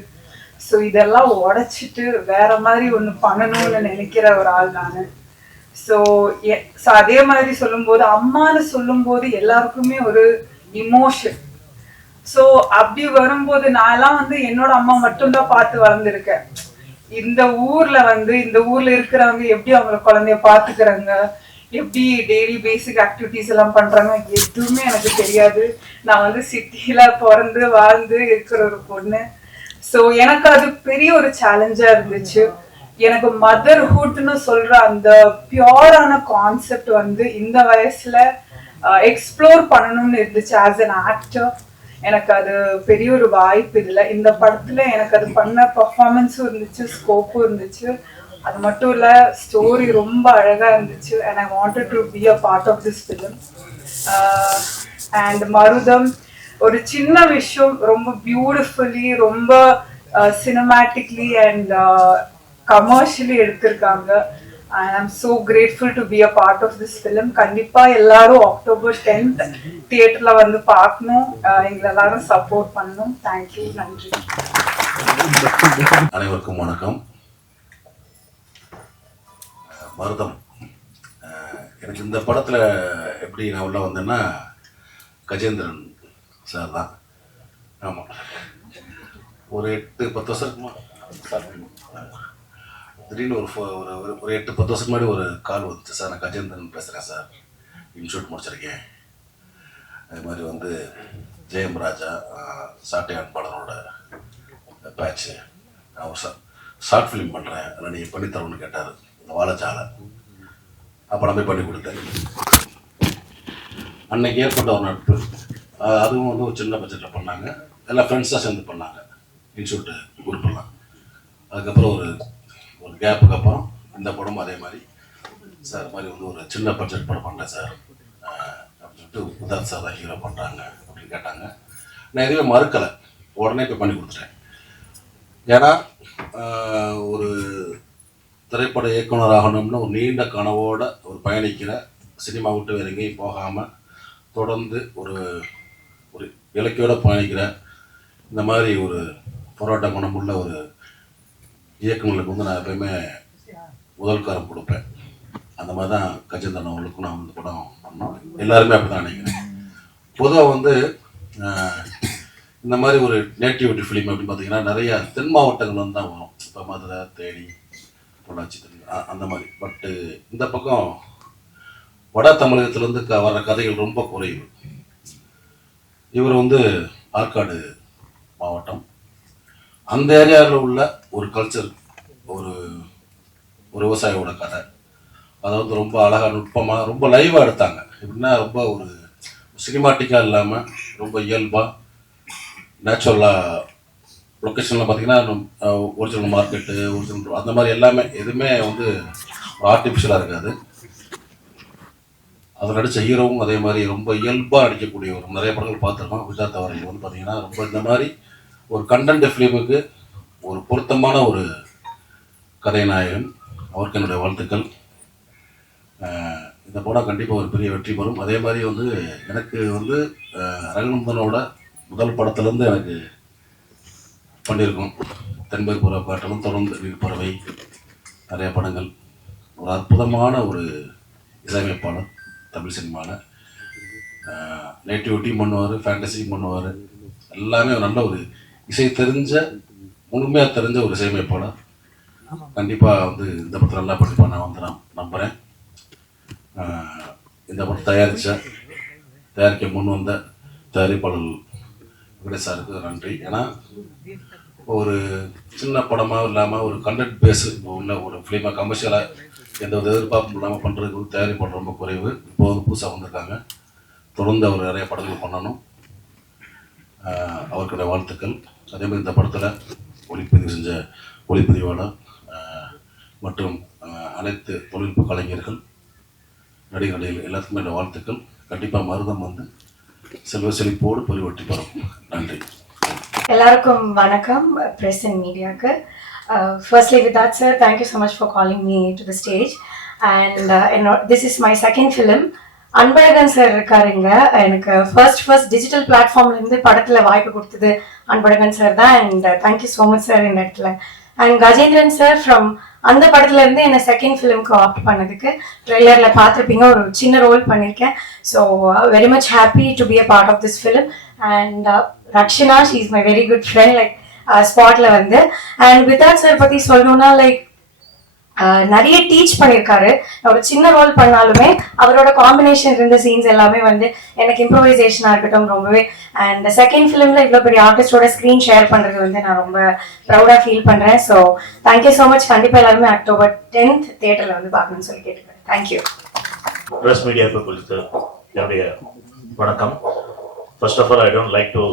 ஸோ இதெல்லாம் உடைச்சிட்டு வேற மாதிரி ஒன்று பண்ணணும்னு நினைக்கிற ஒரு ஆள் நான். ஸோ அதே மாதிரி சொல்லும்போது, அம்மான்னு சொல்லும்போது எல்லாருக்குமே ஒரு இமோஷன். ஸோ அப்படி வரும்போது நான்லாம் வந்து என்னோட அம்மா மட்டும்தான் பார்த்து வளர்ந்துருக்கேன். இந்த ஊர்ல இருக்கிறவங்க எப்படி அவங்க குழந்தைய பாத்துக்கிறாங்க, எப்படி டெய்லி பேசிக் ஆக்டிவிட்டிஸ் எல்லாம் பண்றாங்க, எதுவுமே எனக்கு தெரியாது. நான் வந்து சிட்டியில பிறந்து வாழ்ந்து இருக்கிற ஒரு பொண்ணு. ஸோ எனக்கு அது பெரிய ஒரு சேலஞ்சா இருந்துச்சு. எனக்கு மதர்ஹுட்னு சொல்ற அந்த பியூரான கான்செப்ட் வந்து இந்த வயசுல எக்ஸ்ப்ளோர் பண்ணணும்னு இருந்துச்சு ஆஸ் அன் ஆக்டர். எனக்கு அது பெரிய ஒரு வாய்ப்பு இல்லை. இந்த படத்துல எனக்கு அது பண்ண பர்ஃபார்மன்ஸும் இருந்துச்சு, ஸ்கோப்பும் இருந்துச்சு. அது மட்டும் இல்ல, ஸ்டோரி ரொம்ப அழகா இருந்துச்சு. And I wanted to be a part of this film. And Marutham ஒரு சின்ன விஷயம் ரொம்ப பியூட்டிஃபுல்லி, ரொம்ப சினிமேட்டிக்லி அண்ட் கமர்ஷியலி எடுத்திருக்காங்க. And I'm so grateful to be a part of this film. கண்டிப்பா எல்லாரும் அக்டோபர் 10th தியேட்டர்ல வந்து பார்க்கணும். எங்களை எல்லாரும் சப்போர்ட் பண்ணணும். தேங்க்யூ, நன்றி. அனைவருக்கும் வணக்கம். மருதம், எனக்கு இந்த படத்தில் எப்படி நான் உள்ள வந்தேன்னா, கஜேந்திரன் சார் தான். ஆமாம், ஒரு 8-10 வருஷத்துக்கு திடீர்னு ஒரு 8-10 வருஷத்துக்கு முன்னாடி ஒரு கால் வந்துச்சு. சார், நான் கஜேந்திரன் பேசுகிறேன் சார், இன்ஷூட் முடிச்சிருக்கேன். அது மாதிரி வந்து ஜெயம் ராஜா சாட்டை அன்பாளரோட பேட்ச்சு, நான் ஒரு ஷார்ட் ஃபிலிம் பண்ணுறேன், அதில் நீங்கள் பண்ணித்தரோன்னு கேட்டார். இந்த வாழைச்சாலை அப்போ நான் போய் பண்ணி கொடுத்தேன். அன்னைக்கு ஏற்பட்ட ஒரு நட்பு. அதுவும் வந்து ஒரு சின்ன பட்ஜெட்டில் பண்ணாங்க, எல்லாம் ஃப்ரெண்ட்ஸாக சேர்ந்து பண்ணாங்க இன்ஷூட்டு குரூப்பெல்லாம். அதுக்கப்புறம் ஒரு கேப்புக்கு அப்புறம் இந்த படம் அதே மாதிரி சார் மாதிரி வந்து ஒரு சின்ன பட்ஜெட் படம் பண்ணுறேன் சார் அப்படின்னு சொல்லிட்டு உதாத் சார் தான் ஹீரோ பண்ணுறாங்க அப்படின்னு கேட்டாங்க. நான் எதுவுமே மறுக்கலை, உடனே போய் பண்ணி கொடுத்துட்டேன். ஏன்னா ஒரு திரைப்பட இயக்குனர் ஆகணும்னு ஒரு நீண்ட கனவோட ஒரு பயணிக்கிற, சினிமா விட்டு வேற எங்கேயும் போகாமல் தொடர்ந்து ஒரு ஒரு இலக்கியோட பயணிக்கிற இந்த மாதிரி ஒரு போராட்ட குணமுள்ள ஒரு இயக்குநர்களுக்கு வந்து நான் எப்பயுமே முதல் காரம் கொடுப்பேன். அந்த மாதிரி தான் கஜேந்திரன் அவர்களுக்கும் நான் இந்த படம் பண்ணோம். எல்லாருமே அப்படி தான் நினைக்கிறேன். பொதுவாக வந்து இந்த மாதிரி ஒரு நேட்டிவிட்டி ஃபிலிம் அப்படின்னு பார்த்தீங்கன்னா நிறைய தென் மாவட்டங்கள் வந்து தான் வரும். இப்போ மதுரை, தேனி, பொள்ளாச்சி, அந்த மாதிரி. பட்டு இந்த பக்கம் வட தமிழகத்திலேருந்து வர்ற கதைகள் ரொம்ப குறைவு. இவர் வந்து ஆற்காடு மாவட்டம், அந்த ஏரியாவில் உள்ள ஒரு கல்ச்சர், ஒரு ஒரு விவசாயியோட கதை. அதை வந்து ரொம்ப அழகாக நுட்பமாக ரொம்ப லைவாக எடுத்தாங்க. எப்படின்னா ரொம்ப ஒரு சினிமாட்டிக்காக இல்லாமல் ரொம்ப இயல்பாக நேச்சுரலாக லொக்கேஷன்லாம் பார்த்தீங்கன்னா ஒரிஜினல் மார்க்கெட்டு, ஒரிஜினல் அந்த மாதிரி எல்லாமே எதுவுமே வந்து ஆர்டிஃபிஷியலாக இருக்காது. அதில் நடித்த ஹீரோவும் அதே மாதிரி ரொம்ப இயல்பாக நடிக்கக்கூடிய ஒரு நிறைய படங்கள் பார்த்துருக்கோம். விஜாத் அவர்கள் வந்து பார்த்தீங்கன்னா ரொம்ப இந்த மாதிரி ஒரு கண்டென்ட் ஃபிலிமுக்கு ஒரு பொருத்தமான ஒரு கதைநாயகன். அவருக்கு என்னுடைய வாழ்த்துக்கள். இந்த படம் கண்டிப்பாக ஒரு பெரிய வெற்றி பெறும். அதே மாதிரி வந்து எனக்கு வந்து ரகுநந்தனோட முதல் படத்துலேருந்து எனக்கு பண்ணியிருக்கோம். தென்பை புற காட்டலும், தொடர்ந்து பறவை, நிறைய படங்கள். ஒரு அற்புதமான ஒரு இசையமைப்பாளர் தமிழ் சினிமாவில். நேட்டிவிட்டியும் பண்ணுவார், ஃபேண்டசியும் பண்ணுவார். எல்லாமே நல்ல ஒரு இசை தெரிஞ்ச, முழுமையாக தெரிஞ்ச ஒரு இசையமைப்பாளர். கண்டிப்பாக வந்து இந்த படத்தில் நல்லா படிப்பாக நான் வந்து நான் நம்புகிறேன். இந்த படம் தயாரிக்க முன் வந்த தயாரிப்பாளர் வெங்கடேஷ் சாருக்கு நன்றி. ஏன்னா ஒரு சின்ன படமாக இல்லாமல் ஒரு கண்டென்ட் பேஸு உள்ள ஒரு ஃபிலிமாக கமர்ஷியலாக எந்த ஒரு எதிர்பார்ப்பும் இல்லாமல் பண்ணுறதுக்கு வந்து தயாரிப்பாளர் ரொம்ப குறைவு. இப்போ வந்து புதுசாக வந்திருக்காங்க. தொடர்ந்து அவர் நிறைய படங்கள் பண்ணணும். அவருடைய வாழ்த்துக்கள். அதேமாதிரி இந்த படத்தில் ஒளிப்பதிவு செஞ்ச ஒளிப்பதிவாளர் மற்றும் அனைத்து தொழில்நுட்ப கலைஞர்கள், நடிகர்கள் எல்லாத்துக்குமே என்னோட வாழ்த்துக்கள். கண்டிப்பாக மருதம் வந்து செல்வ செழிப்போடு பெருவெற்றி பெறும். நன்றி. எல்லாருக்கும் வணக்கம், press and மீடியாவுக்கு. Firstly, Vidat sir, thank you so much for calling me to the stage. And this is my second film. Anbazhagan sir இருக்காருங்க. எனக்கு ஃபர்ஸ்ட் டிஜிட்டல் பிளாட்ஃபார்ம்லேருந்து படத்தில் வாய்ப்பு கொடுத்தது அன்பழகன் சார் தான். And thank you so much sir இந்த இடத்துல. அண்ட் கஜேந்திரன் சார் ஃப்ரம் அந்த படத்துலேருந்து என்னை செகண்ட் ஃபிலிம்க்கு ஆப்ட் பண்ணதுக்கு ட்ரெய்லரில் பார்த்துருப்பீங்க, ஒரு சின்ன ரோல் பண்ணியிருக்கேன். So very much happy to be a part of this film. And Rakshana, she is my very good friend, like ஸ்பாட்ல வந்து. அண்ட் விதாத் சார் பற்றி சொல்லணும்னா லைக் நிறைய டீச் பண்ணியிருக்காரு. ஒரு சின்ன ரோல் பண்ணாலுமே அவரோட காம்பினேஷன் இருந்த சீன்ஸ் எல்லாமே வந்து எனக்கு இம்ப்ரோவைசேஷனாக இருக்கட்டும் ரொம்பவே. அண்ட் செகண்ட் ஃபிலிமில் இவ்வளோ பெரிய ஆர்டிஸ்டோட ஸ்க்ரீன் ஷேர் பண்ணுறது வந்து நான் ரொம்ப ப்ரௌடாக ஃபீல் பண்ணுறேன். So thank you so much. கண்டிப்பாக எல்லாருமே October 10th தியேட்டரில் வந்து பார்க்கணும்னு சொல்லி கேட்டுக்கிறேன். தேங்க்யூ. ப்ரெஸ் மீடியா பீப்புளுக்கு என்னுடைய வணக்கம். First of all, I don't like to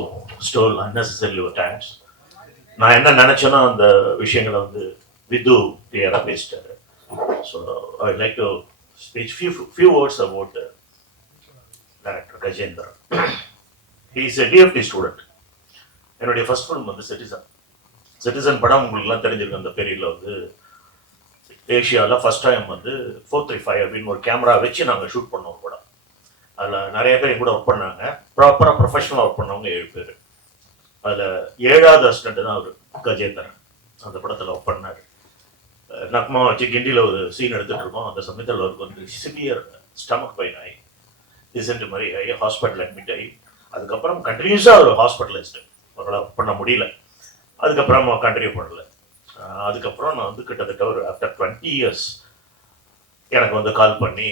stole unnecessarily your times. நான் என்ன நினச்சேன்னா அந்த விஷயங்களை வந்து விது கிளியராக பேசிட்டாரு. So I like to speech few words about director Gajendran. he is a DFT student. என்னுடைய ஃபர்ஸ்ட் ஃபிலிம் வந்து சிட்டிசன் படம் உங்களுக்குலாம் தெரிஞ்சிருக்கு. அந்த பீரியடில் வந்து ஏஷியாவில் ஃபர்ஸ்ட் டைம் வந்து 435 அப்படின்னு ஒரு கேமரா வச்சு நாங்கள் ஷூட் பண்ணோம் ஒரு படம். அதில் நிறைய பேர் கூட ஒர்க் பண்ணாங்க. ப்ராப்பராக ப்ரொஃபஷனலாக ஒர்க் பண்ணவங்க 7 பேர். அதில் 7வது அசிஸ்டண்ட் தான் அவர் கஜேந்திரன். அந்த படத்தில் ஒர்க் பண்ணார். நக்மா வச்சு கிண்டியில் ஒரு சீன் எடுத்துகிட்டு இருக்கோம். அந்த சமயத்தில் அவருக்கு வந்து சிவியர் ஸ்டமக் பெயின் ஆகி டிசென்ட் மாதிரி ஆகி ஹாஸ்பிட்டல் அட்மிட் ஆகி அதுக்கப்புறம் கண்டினியூஸாக ஒரு ஹாஸ்பிட்டலைஸ்டு அவரால் பண்ண முடியல. அதுக்கப்புறம் கண்டினியூ பண்ணல. அதுக்கப்புறம் நான் வந்து கிட்டத்தட்ட ஒரு ஆஃப்டர் 20 years எனக்கு வந்து கால் பண்ணி,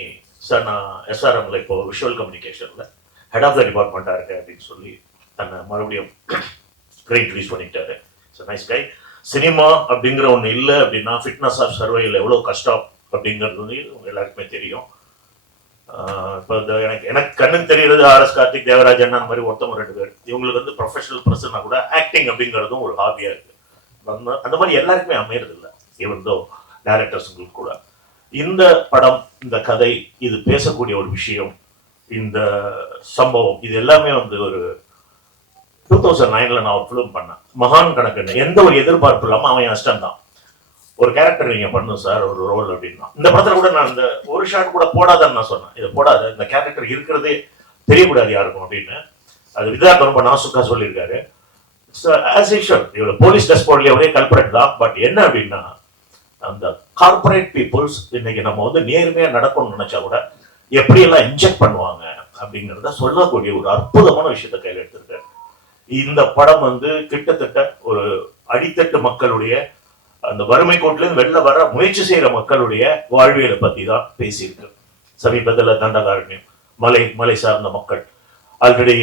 சார் நான் SRMல இப்போ விஷுவல் கம்யூனிகேஷனில் ஹெட் ஆஃப் த டிபார்ட்மெண்ட்டாக இருக்கேன் அப்படின்னு சொல்லி தன்னை மறுபடியும் ரீஇன்ட்ரடியூஸ் பண்ணிக்கிட்டாரு. So nice guy. சினிமா அப்படிங்கிற ஒன்று இல்லை அப்படின்னா ஃபிட்னஸ் ஆஃப் சர்வைவில் எவ்வளோ கஷ்டம் அப்படிங்கிறது வந்து எல்லாருக்குமே தெரியும். இப்போ எனக்கு கண்ணுக்கு தெரிகிறது RS கார்த்திக், தேவராஜன் அந்த மாதிரி ஒருத்தவங்க 2 பேர். இவங்களுக்கு வந்து ப்ரொஃபஷனல் பர்சனாக கூட ஆக்டிங் அப்படிங்கிறதும் ஒரு ஹாபியாக இருக்குது. அந்த மாதிரி எல்லாருக்குமே அமையறது இல்லை. ஈவன் தோ டைரக்டர்ஸுங்களுக்கு கூட இந்த படம், இந்த கதை, இது பேசக்கூடிய ஒரு விஷயம், இந்த சம்பவம், இது எல்லாமே வந்து ஒரு 2009 நான் ஒரு ஃபிலிம் பண்ணேன், மகான் கணக்குன்னு. எந்த ஒரு எதிர்பார்ப்பு இல்லாம அவன் அஸ்டன் தான், ஒரு கேரக்டர் நீங்க பண்ணும் சார் ஒரு ரோல் அப்படின்னா. இந்த படத்துல கூட நான் இந்த ஒரு ஷாட் கூட போடாதன்னு நான் சொன்னேன், இதை போடாத, இந்த கேரக்டர் இருக்கிறதே தெரியக்கூடாது யாருக்கும் அப்படின்னு. அது விதார்த் ரொம்ப நாசுக்கா சொல்லியிருக்காரு. ஆஸ் யூஷுவல் இவ்வளவு போலீஸ் ட்ரெஸ் போடலையே, ஒரே கல்பரேட் தான். பட் என்ன அப்படின்னா, அந்த கார்பரேட் பீப்புள்ஸ் இன்னைக்கு நம்ம வந்து நேர்மையா நடக்கணும்னு நினைச்சா கூட எப்படி எல்லாம் இன்ஜெக்ட் பண்ணுவாங்க அப்படிங்கிறத சொல்லக்கூடிய ஒரு அற்புதமான விஷயத்த கையில் எடுத்திருக்காரு. இந்த படம் வந்து கிட்டத்தட்ட ஒரு அடித்தட்டு மக்களுடைய, அந்த வறுமை கோட்டிலிருந்து வெளில வர முயற்சி செய்யற மக்களுடைய வாழ்வியலை பத்தி தான் பேசியிருக்கு. சமீபத்தில் தண்டகாரண்யம், மலை சார்ந்த மக்கள், ஆல்ரெடி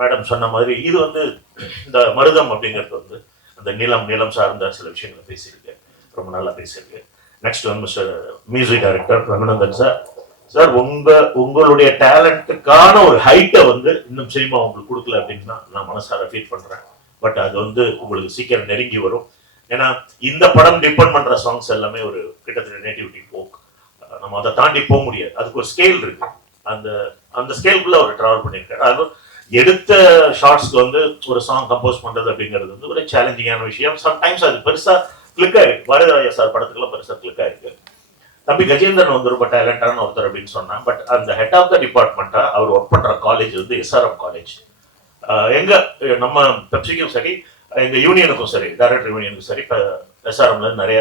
மேடம் சொன்ன மாதிரி இது வந்து இந்த மருதம் அப்படிங்கிறது வந்து அந்த நிலம் சார்ந்த சில விஷயங்களை பேசியிருக்கு, ரொம்ப நல்லா பேசியிருக்கு. நெக்ஸ்ட் வந்து mister music director Raghunandan sir. Sir உங்களுடைய டேலண்ட்டுக்கான ஒரு ஹைட்டை வந்து இன்னும் சினிமா உங்களுக்கு கொடுக்கல அப்படின்னு நான் மனசார ஃபீல் பண்றேன். பட் அது வந்து உங்களுக்கு சீக்கிரம் நெருங்கி வரும். ஏன்னா இந்த படம் டிபெண்ட் பண்ற சாங்ஸ் எல்லாமே ஒரு கிட்டத்தட்ட நேட்டிவிட்டி போக், நம்ம அதை தாண்டி போக முடியாது. அதுக்கு ஒரு ஸ்கேல் இருக்கு, அந்த ஸ்கேலுக்குள்ள அவர் டிராவல் பண்ணியிருக்காரு. அது எடுத்த ஷார்ட்ஸ்க்கு வந்து ஒரு சாங் கம்போஸ் பண்றது அப்படிங்கிறது வந்து ஒரு சேலஞ்சிங்கான விஷயம். சம்டைம்ஸ் அது பெருசா கிளிக் ஆயிருக்கு. பாரதிராஜா சார் படத்துக்குலாம் பெருசா கிளிக் ஆயிருக்கு. தம்பி கஜேந்திரன் வந்து ரொம்ப டேலண்டான ஒருத்தர் அப்படின்னு சொன்னான். பட் அந்த ஹெட் ஆஃப் த டிபார்ட்மெண்ட்டா அவர் ஒர்க் பண்ற காலேஜ் வந்து SRM காலேஜ். எங்க நம்ம பெப்சிக்கும் சரி, எங்க யூனியனுக்கும் சரி, டைரக்டர் யூனியனுக்கும் சரி, இப்போ SRMல நிறைய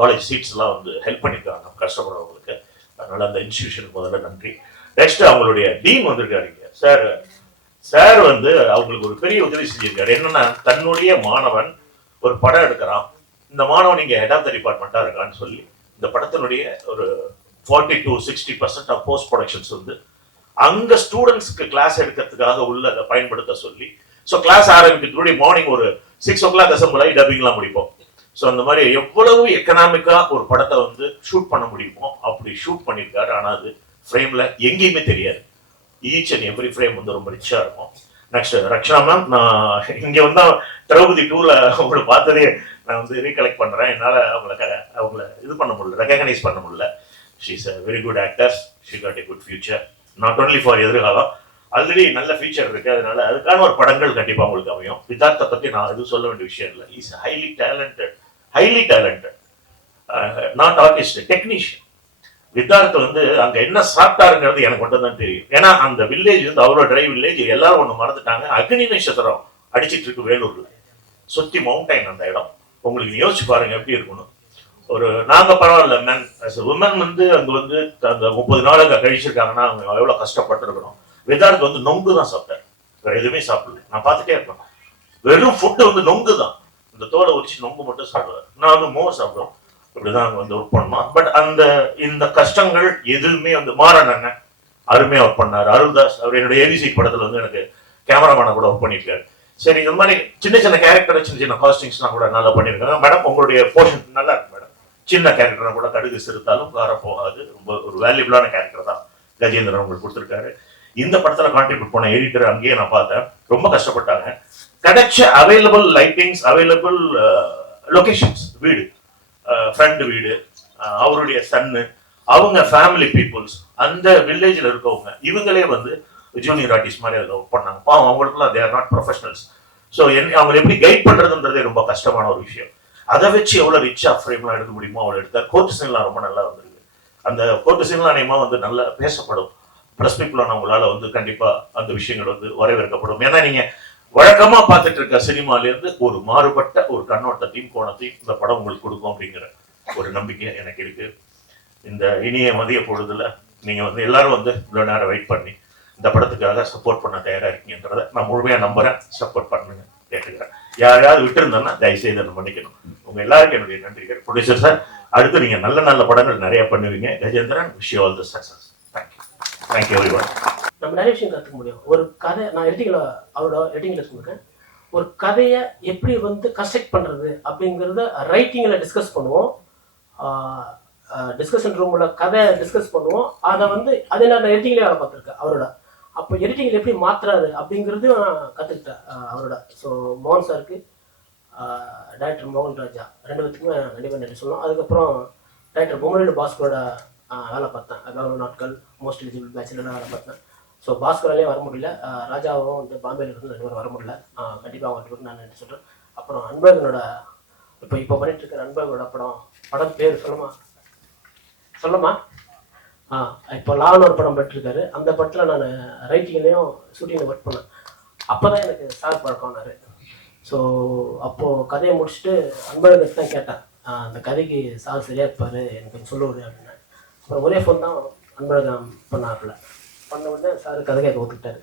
காலேஜ் சீட்ஸ் எல்லாம் வந்து ஹெல்ப் பண்ணிருக்காங்க கஷ்டப்படுறவங்களுக்கு. அதனால அந்த இன்ஸ்டிடியூஷனுக்கு முதல்ல நன்றி. நெக்ஸ்ட் அவங்களுடைய டீன் வந்திருக்காரு சார் வந்து அவங்களுக்கு ஒரு பெரிய உதவி செஞ்சிருக்காரு. என்னன்னா, தன்னுடைய மாணவன் ஒரு படம் எடுக்கிறான், இந்த மாணவன் இங்க ஹெட் ஆஃப் த டிபார்ட்மெண்டா இருக்கான்னு சொல்லி இந்த படத்தினுடைய ஒரு 40 to 60% ஆஃப் போஸ்ட் ப்ரொடக்ஷன்ஸ் வந்து அங்க ஸ்டூடெண்ட்ஸ்க்கு கிளாஸ் எடுக்கிறதுக்காக உள்ள அதை பயன்படுத்த சொல்லி, ஸோ கிளாஸ் ஆரம்பிக்கிறதுக்கு மார்னிங் ஒரு 6 o'clock அசம்பிள் ஆகி டப்பிங்லாம் முடிப்போம். ஸோ அந்த மாதிரி எவ்வளவு எக்கனாமிக்கா ஒரு படத்தை வந்து ஷூட் பண்ண முடியுமோ அப்படி ஷூட் பண்ணியிருக்காரு. ஆனால் அது ஃப்ரேம்ல எங்கேயுமே தெரியாது. ஈச் அண்ட் எவ்ரி ஃப்ரேம் வந்து ரொம்ப ரிச்சா இருக்கும். நெக்ஸ்ட் ரக்ஷனா மேம், நான் இங்க வந்து திரௌபதி 2ல அவங்களை பார்த்ததே நான் வந்து ரீகலெக்ட் பண்றேன். என்னால அவங்கள இது பண்ண முடியல, ரெகக்னைஸ் பண்ண முடியல. She is a very good actor, she got a good future, not only for எதிர்காலம், ஆல்ரெடி நல்ல ஃபியூச்சர் இருக்கு. அதனால அதுக்கான ஒரு படங்கள் கண்டிப்பா உங்களுக்கு அமையும். விதார்த்தை பத்தி நான் எதுவும் சொல்ல வேண்டிய விஷயம் இல்லை. Is highly talented, not artist, technician. Vidharth வந்து அங்க என்ன சாப்பிட்டாருங்கிறது எனக்கு மட்டும் தான் தெரியும். ஏன்னா அந்த வில்லேஜ் வந்து அவ்வளோ ட்ரை வில்லேஜ், எல்லாரும் ஒண்ணு மறந்துட்டாங்க, அக்னி நட்சத்திரம் அடிச்சிட்டு இருக்கு வேலூர்ல, சுத்தி மவுண்டைன் அந்த இடம். உங்களுக்கு யோசிச்சு பாருங்க எப்படி இருக்கணும். ஒரு நாங்க பரவாயில்ல மேன், உமன் வந்து அங்க வந்து அந்த 30 நாள் அங்க கழிச்சிருக்காங்கன்னா அவங்க எவ்வளவு கஷ்டப்பட்டிருக்கணும். விதார்த் வந்து நொங்கு தான் சாப்பிட்டாரு, வேற எதுவுமே சாப்பிடல. நான் பார்த்துட்டே இருப்பேன், வெறும் ஃபுட்டு வந்து நொங்கு தான், இந்த தோலை உரிச்சு நொங்கு மட்டும் சாப்பிடுவார். நான் வந்து மோர் சாப்பிடுவோம். இப்படிதான் அங்க வந்து ஒர்க் பண்ணோம். பட் இந்த கஷ்டங்கள் எதுவுமே வந்து மாறன் அருமையா ஒர்க் பண்ணாரு. அருள்தாஸ் அவர் என்னுடைய ஏபிசி படத்துல வந்து எனக்கு கேமராமேனை கூட ஒர்க் பண்ணியிருக்காரு. சரி, இந்த மாதிரி சின்ன கேரக்டர், சின்ன காஸ்டிங்ஸ்லாம் கூட நல்லா பண்ணியிருக்காங்க. மேடம் உங்களுடைய போர்ஷன் நல்லா இருக்கு மேடம். சின்ன கேரக்டர் கூட கடுகு சிறுத்தாலும் கார போகாது, ரொம்ப ஒரு வேல்யூபிளான கேரக்டர் தான் கஜேந்திரன் உங்களுக்கு கொடுத்துருக்காரு. இந்த படத்துல கான்ட்ரிபியூட் பண்ண எடிட்டர் அங்கேயே நான் பார்த்தேன், ரொம்ப கஷ்டப்பட்டாங்க. கிடைச்ச அவைலபிள் லைட்டிங்ஸ், அவைலபிள் லொகேஷன்ஸ், வீடு, ஃப்ரெண்டு வீடு, அவருடைய சன்னு, அவங்க ஃபேமிலி பீப்புள்ஸ், அந்த வில்லேஜில் இருக்கவங்க, இவங்களே வந்து ஜூனியர் ஆர்டிஸ்ட் மாதிரி அதில் ஒர்க் பண்ணாங்க. பாவம் அவங்களுக்குலாம் தேர் நாட் ப்ரொஃபஷனல்ஸ். ஸோ அவங்க எப்படி கைட் பண்றதுன்றதே ரொம்ப கஷ்டமான ஒரு விஷயம். அதை வச்சு எவ்வளவு ரிச்சா ஃப்ரேம்லாம் எடுக்க முடியுமோ அவ்வளோ எடுத்தார். கோர்ட்டு சீன்லாம் ரொம்ப நல்லா வந்திருக்கு. அந்த கோர்ட்டு சீன்லாம் அநேகமா வந்து நல்லா பேசப்படும். ப்ரெஸ் பீப்புளான உங்களால வந்து கண்டிப்பா அந்த விஷயங்கள் வந்து வரவேற்கப்படும். ஏன்னா நீங்க வழக்கமா பார்த்துட்டு இருக்க சினிமாலேருந்து ஒரு மாறுபட்ட ஒரு கண்ணோட்டத்தையும் கோணத்தையும் இந்த படம் உங்களுக்கு கொடுக்கும் அப்படிங்கிற ஒரு நம்பிக்கை எனக்கு இருக்கு. இந்த இனிய மதிய பொழுதுல நீங்க வந்து எல்லாரும் வந்து இவ்வளவு நேரம் வெயிட் பண்ணி இந்த படத்துக்காக சப்போர்ட் பண்ண தயாரா இருக்கீங்கன்றதை நான் முழுமையா நம்புறேன். சப்போர்ட் பண்ணுங்க கேட்டுக்கிறேன். யாரையாவது விட்டு இருந்தாங்கன்னா தயவுசெய்து அதை மன்னிக்கணும். உங்க எல்லாருக்கும் என்னுடைய நன்றிகள். ப்ரொடியூசர் சார், அடுத்து நீங்க நல்ல படங்கள் நிறைய பண்ணுவீங்க. Gajendran, wish you all the success. Thank you everyone. நம்ம நிறைய விஷயம் கற்றுக்க முடியும். ஒரு கதை, நான் அவரோட எடிட்டிங்கில் சொல்லியிருக்கேன், ஒரு கதையை எப்படி வந்து கன்ஸ்ட்ரக்ட் பண்ணுறது அப்படிங்கிறத ரைட்டிங்கில் டிஸ்கஸ் பண்ணுவோம். டிஸ்கஷன் ரூமில் கதை டிஸ்கஸ் பண்ணுவோம். அதை வந்து அதை நான் எடிட்டிங்லேயே வேலை பார்த்துருக்கேன் அவரோட. அப்போ எடிட்டிங்கில் எப்படி மாற்றுறாரு அப்படிங்கிறது நான் கற்றுக்கிட்டேன் அவரோட. ஸோ மோகன் சாருக்கு, டைரக்டர் மோகன் ராஜா, 2 பேத்துக்குமே கண்டிப்பாக நன்றி சொல்லணும். அதுக்கப்புறம் டைரக்டர் பொம்மனோட பாஸ்கரோட வேலை பார்த்தேன். அதாவது நாட்கள் மோஸ்ட் எலிஜிபிள் பேச்சுலராக வேலை பார்த்தேன். ஸோ பாஸ்கராலேயும் வர முடியல, ராஜாவும் வந்து பாம்பேல இருந்து 2 பேரும் வர முடியல. கண்டிப்பாக அவங்க 2 பேருக்கு நான் நன்றி சொல்கிறேன். அப்புறம் அன்பழகனோட இப்போ பண்ணிட்டு இருக்கிற அன்பழகனோட படம் பேர் சொல்லுமா இப்போ லான்னு ஒரு படம் பண்ணிட்டுருக்காரு. அந்த படத்தில் நான் ரைட்டிங்லேயும் ஷூட்டிங்கில் ஒர்க் பண்ணேன். அப்போ தான் எனக்கு சார் பழக்கம்னாரு. ஸோ அப்போது கதையை முடிச்சுட்டு அன்பழகன் தான் கேட்டேன், அந்த கதைக்கு சார் சரியாக இருப்பார், எனக்கு கொஞ்சம் சொல்லுவார் அப்படின்னு. அப்புறம் ஒரே ஃபோன் தான் அன்பழகன் பண்ணாப்புல. பண்ண உடனே சார் கதை கேட்க ஒத்துக்கிட்டாரு.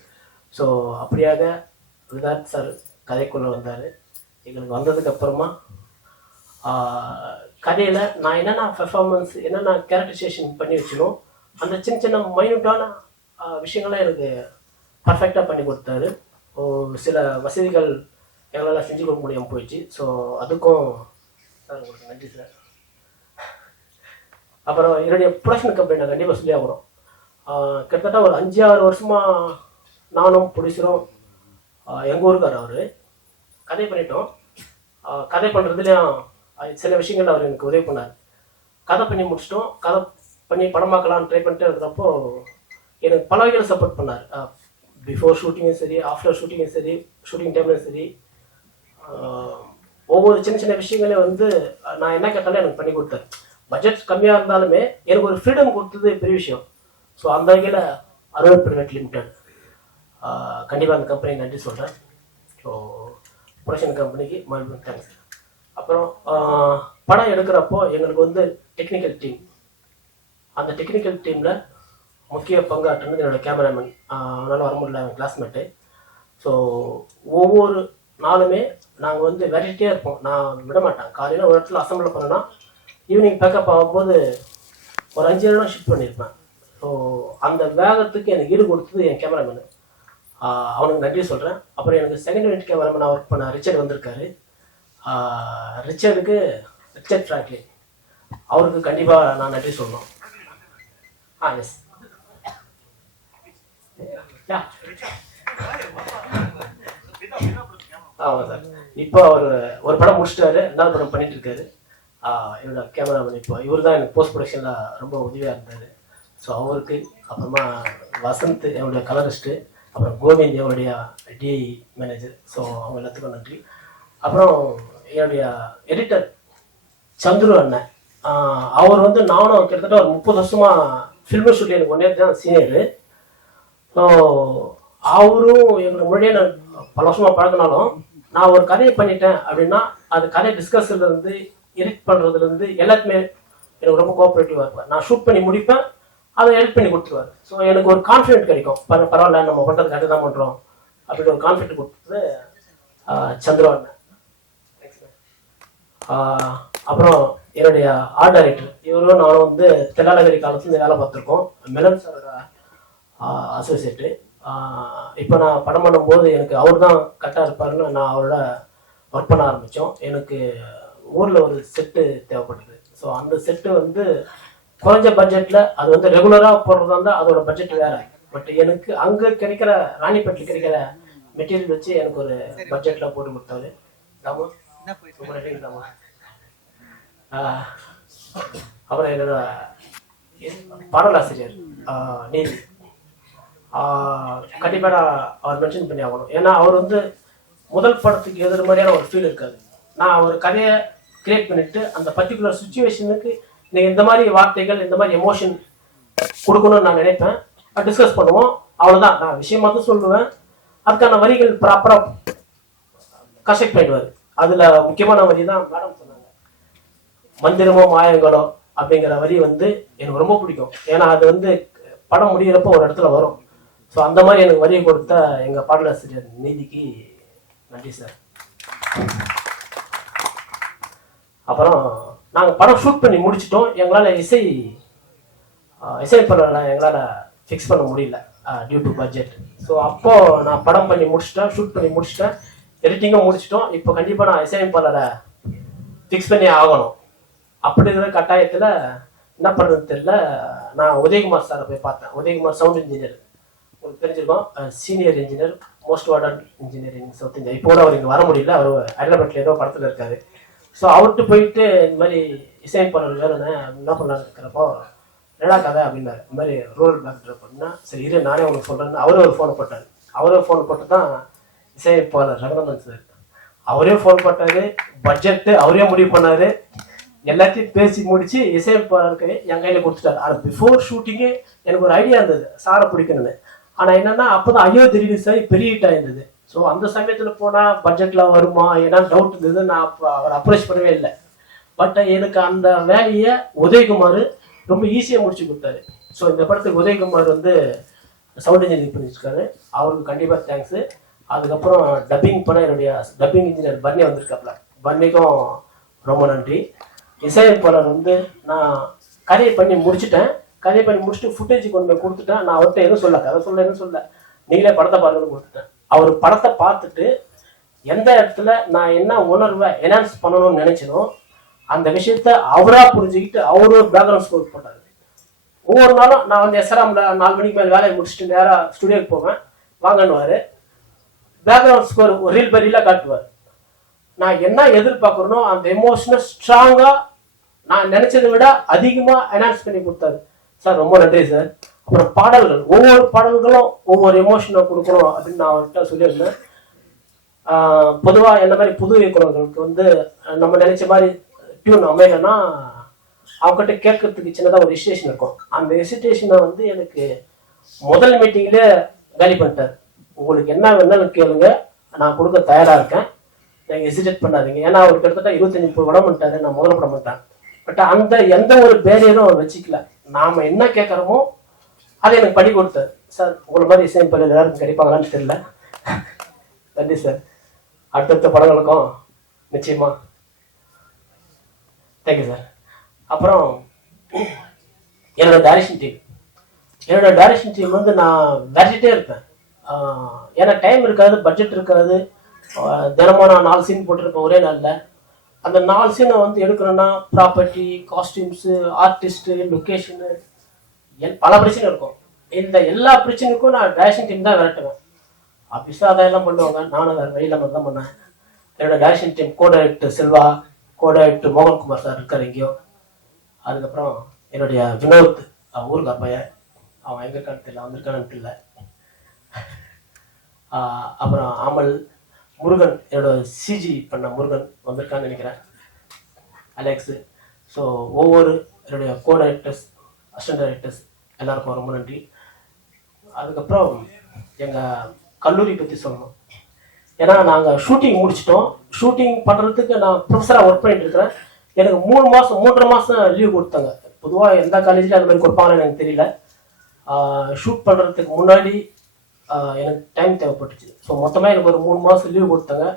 ஸோ அப்படியாக விதார்த் சார் கதைக்குள்ளே வந்தார். எங்களுக்கு வந்ததுக்கப்புறமா கதையில் நான் என்னென்ன பெர்ஃபார்மன்ஸ் என்னென்ன கேரக்டரைசேஷன் பண்ணி வச்சனோ அந்த சின்ன சின்ன மைன்யூட்டான விஷயங்கள்லாம் எனக்கு பர்ஃபெக்டாக பண்ணி கொடுத்தாரு. சில வசதிகள் எங்களால் செஞ்சு கொடுக்க முடியாமல் போயிடுச்சு. ஸோ அதுக்கும் சார் உங்களுக்கு நன்றி சார். அப்புறம் என்னுடைய ப்ரொடக்ஷன் கம்பெனி நான் கண்டிப்பாக சொல்லி ஆகணும். கிட்டத்தட்ட ஒரு 5-6 வருஷமாக நானும் ப்ரொடியூசரும் எங்கள் ஊருக்கார் அவர் கதை பண்ணிட்டோம். கதை பண்ணுறதுலேயும் சில விஷயங்கள் அவர் எனக்கு உதவி பண்ணார். கதை பண்ணி முடிச்சிட்டோம். கதை பண்ணி படமாக்கலான்னு ட்ரை பண்ணிட்டு இருக்கிறப்போ எனக்கு பல வகையில் சப்போர்ட் பண்ணார். பிஃபோர் ஷூட்டிங்கும் சரி, ஆஃப்டர் ஷூட்டிங்கும் சரி, ஷூட்டிங் டைம்லையும் சரி, ஒவ்வொரு சின்ன சின்ன விஷயங்களையும் வந்து நான் என்ன கேட்டாலும் எனக்கு பண்ணி கொடுத்தாரு. பட்ஜெட் கம்மியாக இருந்தாலுமே எனக்கு ஒரு ஃப்ரீடம் கொடுத்தது பெரிய விஷயம். ஸோ அந்த வகையில் அருள் பிரைவேட் லிமிடெட் கண்டிப்பாக அந்த கம்பெனி நன்றி சொல்கிறேன். ஸோ ப்ரொடக்ஷன் கம்பெனிக்கு மறுபடியும் தேங்க்ஸ். அப்புறம் படம் எடுக்கிறப்போ எங்களுக்கு வந்து டெக்னிக்கல் டீம், அந்த டெக்னிக்கல் டீமில் முக்கிய பங்காற்றுனது என்னோடய கேமராமேன். அதனால் வர முடியல, என் கிளாஸ்மேட்டு. ஸோ ஒவ்வொரு நாளுமே நாங்கள் வந்து வெரைட்டியாக இருப்போம். நான் விட மாட்டேன். காலையில் ஒரு இடத்துல அசம்பிள் பண்ணேன்னா ஈவினிங் பேக்கப் ஆகும்போது ஒரு 5 இடம் ஷிஃப்ட் பண்ணியிருப்பேன். ஸோ அந்த வேகத்துக்கு எனக்கு ஈடு கொடுத்தது என் கேமராமேனு. அவனுக்கு நன்றி சொல்கிறேன். அப்புறம் எனக்கு செகண்ட் யூனிட் கேமராமேன் ஒர்க் பண்ண ரிச்சர்ட் வந்திருக்காரு. ரிச்சர்ட் ஃப்ராங்க்லின் அவருக்கு கண்டிப்பாக நான் நன்றி சொல்லணும். எஸ் ஆமாம் சார். இப்போ அவர் ஒரு படம் முடிச்சிட்டாரு, 2வது படம் பண்ணிட்டு இருக்காரு. என்னோட கேமராமேன் இப்போ இவர் தான் எனக்கு போஸ்ட் ப்ரொடக்ஷனில் ரொம்ப உதவியாக இருந்தார். ஸோ அவருக்கு, அப்புறமா வசந்த் என்னுடைய கலரிஸ்ட்டு, அப்புறம் கோவிந்த் என்னுடைய டிஐ மேனேஜர். ஸோ அவங்க எல்லாத்துக்கும் நன்றி. அப்புறம் என்னுடைய எடிட்டர் சந்துரு அண்ணன், அவர் வந்து நானும் கிட்டத்தட்ட ஒரு 30 வருஷமாக ஃபில்ம் ஷூட்டில் எனக்கு ஒன்றே தான் சீனியரு. ஸோ அவரும் எங்களுக்கு முன்னாடியே நான் பல வருஷமாக பழகினாலும் நான் ஒரு கதையை பண்ணிட்டேன் அப்படின்னா அது கதை டிஸ்கஸ்லேருந்து எடிட் பண்ணுறதுலேருந்து எல்லாத்துமே எனக்கு ரொம்ப கோஆப்ரேட்டிவாக இருப்பேன். நான் ஷூட் பண்ணி முடிப்பேன், அதை எடிட் பண்ணி கொடுத்துருவார். ஸோ எனக்கு ஒரு கான்ஃபிடென்ட் கிடைக்கும், பரவாயில்ல நம்ம பண்ணுறது கரெக்டாக தான் பண்ணுறோம் அப்படின்னு ஒரு கான்ஃபிடென்ட் கொடுத்தது சந்திரா அண்ணன். அப்புறம் என்னுடைய ஆர்ட் டைரக்டர், இவரும் நானும் வந்து தெல்லாலகரி காலத்துலேருந்து வேலை பார்த்துருக்கோம். மெலன் சாரோட அசோசியேட்டு. இப்போ நான் படம் பண்ணும்போது எனக்கு அவர் தான் கரெக்டாக இருப்பாருன்னு நான் அவரோட ஒர்க் பண்ண ஆரம்பித்தோம். எனக்கு ஊரில் ஒரு செட்டு தேவைப்பட்டது. ஸோ அந்த செட்டு வந்து குறைஞ்ச பட்ஜெட்டில், அது வந்து ரெகுலராக போடுறதா இருந்தால் அதோட பட்ஜெட் வேறு. பட் எனக்கு அங்கே கிடைக்கிற ராணிப்பேட்டில் கிடைக்கிற மெட்டீரியல் வச்சு எனக்கு ஒரு பட்ஜெட்டில் போட்டு கொடுத்தாரு. தாமா ரொம்ப நன்றி தாமா. அப்புறம் என்னோட பாடலாசிரியர் நீதி, கண்டிப்பாக நான் அவர் மென்ஷன் பண்ணி ஆகணும். ஏன்னா அவர் வந்து முதல் படத்துக்கு எதிர் மாதிரியான ஒரு ஃபீல் இருக்காது. நான் ஒரு கதையை கிரியேட் பண்ணிட்டு அந்த பர்டிகுலர் சுச்சுவேஷனுக்கு நீங்கள் இந்த மாதிரி வார்த்தைகள், இந்த மாதிரி எமோஷன் கொடுக்கணும்னு நான் நினைப்பேன். டிஸ்கஸ் பண்ணுவோம், அவ்வளோதான். நான் விஷயம் மட்டும் சொல்லுவேன், அதுக்கான வரிகள் ப்ராப்பராக கன்ஸ்ட்ரக்ட் பண்ணிடுவார். அதில் முக்கியமான வரி தான் மேடம் சொன்னாங்க, மந்திரமோ மாயங்களோ அப்படிங்கிற வரி வந்து எனக்கு ரொம்ப பிடிக்கும். ஏன்னா அது வந்து படம் முடிகிறப்போ ஒரு இடத்துல வரும். ஸோ அந்த மாதிரி எனக்கு வரியை கொடுத்த எங்கள் பாடலாசிரியர் நீதிக்கு நன்றி சார். அப்புறம் நாங்கள் படம் ஷூட் பண்ணி முடிச்சிட்டோம். எங்களால் இசைப்படலை எங்களால் ஃபிக்ஸ் பண்ண முடியல டியூ டு பட்ஜெட். ஸோ அப்போது நான் படம் பண்ணி முடிச்சிட்டேன், ஷூட் பண்ணி முடிச்சிட்டேன், எடிட்டிங்கும் முடிச்சிட்டோம். இப்போ கண்டிப்பாக நான் இசையமைப்பாளரை ஃபிக்ஸ் பண்ணி ஆகணும். அப்படி இருக்கிற கட்டாயத்தில் என்ன பண்ணுறதுன்னு தெரியல. நான் உதயகுமார் சாரை போய் பார்த்தேன். உதயகுமார் சவுண்ட் இன்ஜினியர், உங்களுக்கு தெரிஞ்சிருக்கோம், senior engineer, most warden engineering south India. இப்போ கூட அவர் இங்கே வர முடியல, அவர் ஹைதராபாத்தில் ஏதோ படத்தில் இருக்காரு. ஸோ அவர்கிட்ட போயிட்டு இந்த மாதிரி இசையமைப்பாளர் வேணும்னு என்ன பண்ணலான்னு இருக்கிறப்போ என்னடா கதை அப்படின்னாரு. இந்த மாதிரி ரோல் பேக்ட்ராப் அப்படின்னா சரி இரு நானே உனக்கு சொல்கிறேன்னு அவரே ஒரு ஃபோனை போட்டார். அவரே ஃபோன் போட்டு தான் இசையமைப்பாளர் ரங்கநாதன் சார் அவரே ஃபோன் போட்டார். பட்ஜெட்டு அவரே முடிவு பண்ணார். எல்லாத்தையும் பேசி முடிச்சு இசையமைப்பாளருக்கு என் கையில் கொடுத்துட்டாரு. ஆனால் பிஃபோர் ஷூட்டிங்கே எனக்கு ஒரு ஐடியா இருந்தது சாரை பிடிக்கணும்னு. ஆனால் என்னென்னா அப்போ தான் ஐயோ திடீர்னு சார் பெரிய ஹிட் ஆயிருந்தது. ஸோ அந்த சமயத்தில் போனால் பட்ஜெட்டில் வருமா ஏன்னா டவுட் இருந்தது. நான் அப்போ அவர் அப்ரோச் பண்ணவே இல்லை. பட் எனக்கு அந்த வேலையை உதயகுமார் ரொம்ப ஈஸியாக முடிச்சு கொடுத்தாரு. ஸோ இந்த படத்துக்கு உதயகுமார் வந்து சவுண்ட் இன்ஜினியரிங் பண்ணியிருக்காரு. அவருக்கு கண்டிப்பாக தேங்க்ஸு. அதுக்கப்புறம் டப்பிங் பண்ண என்னுடைய டப்பிங் இன்ஜினியர் பன்னி வந்திருக்காப்புல, பன்னிக்கும் ரொம்ப நன்றி. இசையமைப்பாளர் வந்து நான் கதையை பண்ணி முடிச்சுட்டேன். கதையை பண்ணி முடிச்சுட்டு ஃபுட்டேஜ் கொண்டு போய் கொடுத்துட்டேன். நான் அவர்கிட்ட எதுவும் சொல்ல, கதை சொல்ல எதுவும் சொல்ல, நீங்களே படத்தை பாருங்கன்னு கொடுத்துட்டேன். அவர் படத்தை பார்த்துட்டு எந்த இடத்துல நான் என்ன உணர்வை என்ஹான்ஸ் பண்ணணும்னு நினைச்சனோ அந்த விஷயத்த அவரா புரிஞ்சுக்கிட்டு அவரு ஒரு பேக்ரவுண்ட் ஸ்கோர் போட்டாரு. ஒவ்வொரு நாளும் நான் வந்து எஸ்ஆர்எம்ல 4 மணிக்கு மேலே வேலையை முடிச்சுட்டு நேராக ஸ்டுடியோக்கு போவேன், வாங்கன்னுவாரு. பேக்ரவுண்ட் ஸ்கோர் ஒரு ரீல் பை ரீலாக காட்டுவார். நான் என்ன எதிர்பார்க்குறனோ அந்த எமோஷனை ஸ்ட்ராங்காக நான் நினைச்சதை விட அதிகமாக என்ஹான்ஸ் பண்ணி கொடுத்தாரு சார். ரொம்ப நன்றி சார். அப்புறம் பாடல்கள், ஒவ்வொரு பாடல்களும் ஒவ்வொரு எமோஷனை கொடுக்கணும் அப்படின்னு நான் அவர்கிட்ட சொல்லியிருந்தேன். பொதுவாக என்ன மாதிரி புது இயக்குநர்களுக்கு வந்து நம்ம நினைச்ச மாதிரி டியூன் அமையலைன்னா அவங்ககிட்ட கேட்கறதுக்கு சின்னதாக ஒரு ஹெசிடேஷன் இருக்கும். அந்த ஹெசிடேஷனை வந்து எனக்கு முதல் மீட்டிங்லேயே காலி பண்ணிட்டார். உங்களுக்கு என்ன வேணாலும் கேளுங்க, நான் கொடுக்க தயாராக இருக்கேன், நீங்கள் ஹெசிடேட் பண்ணாதீங்க. ஏன்னா அவர் கிட்டத்தட்ட 25-30 படம் பண்ணிட்டாரு, நான் முதல்ல படம் பண்ணிட்டேன். பட் அந்த எந்த ஒரு பேரியரும் அவர் வச்சுக்கல. நாம் என்ன கேட்குறோமோ அதை எனக்கு பண்ணி கொடுத்தார் சார். உங்களை மாதிரி இசையமைப்பாளர் எல்லாருக்கும் கிடைப்பாங்களான்னு தெரியல. நன்றி சார். அடுத்தடுத்த படங்களுக்கும் நிச்சயமா தேங்க்யூ சார். அப்புறம் என்னோட டைரக்ஷன் டீம் வந்து நான் விரட்டிகிட்டே இருப்பேன். ஏன்னா டைம் இருக்காது, பட்ஜெட் இருக்காது. தினமும் நான் 4 சீன் போட்டிருப்பேன் ஒரே நாளில். அந்த 4 சீனை வந்து எடுக்கணும்னா ப்ராப்பர்ட்டி, காஸ்டியூம்ஸு, ஆர்டிஸ்ட்டு, லொக்கேஷனு, பல பிரச்சனை இருக்கும். இந்த எல்லா பிரச்சனைக்கும் நான் டைரக்ஷன் டீம் தான் விரட்டுவேன். ஆஃபீஸாக அதெல்லாம் பண்ணுவாங்க, நானும் வேறு வழியில் மட்டும் தான் பண்ணேன். என்னோட direction team codirector Selva, codirector Mohankumar sir இருக்கார் எங்கேயோ. அதுக்கப்புறம் என்னுடைய வினோத், ஊருக்கு பையன், அவன் எங்கே இருக்கான்னு தெரியல, வந்திருக்கான்னு தெரியல. அப்புறம் அமல், முருகன், என்னோட சிஜி பண்ண முருகன் வந்திருக்கான்னு நினைக்கிறேன், அலெக்ஸு. ஸோ ஒவ்வொரு என்னுடைய கோ டைரக்டர்ஸ், அசிஸ்டன்ட் டைரக்டர்ஸ் எல்லாருக்கும் ரொம்ப நன்றி. அதுக்கப்புறம் எங்கள் கல்லூரி பற்றி சொல்லணும். ஏன்னா நாங்கள் ஷூட்டிங் முடிச்சிட்டோம். ஷூட்டிங் பண்ணுறதுக்கு நான் ப்ரொஃபஸராக ஒர்க் பண்ணிட்டு இருக்கிறேன். எனக்கு 3.5 மாதம் லீவ் கொடுத்தாங்க. பொதுவாக எந்த காலேஜில் அந்த மாதிரி கொடுப்பாங்கன்னு எனக்கு தெரியல. ஷூட் பண்ணுறதுக்கு முன்னாடி எனக்கு டைம் தேவைப்பட்டுச்சு. ஸோ மொத்தமாக எனக்கு ஒரு 3 மாதம் லீவ் கொடுத்தாங்க.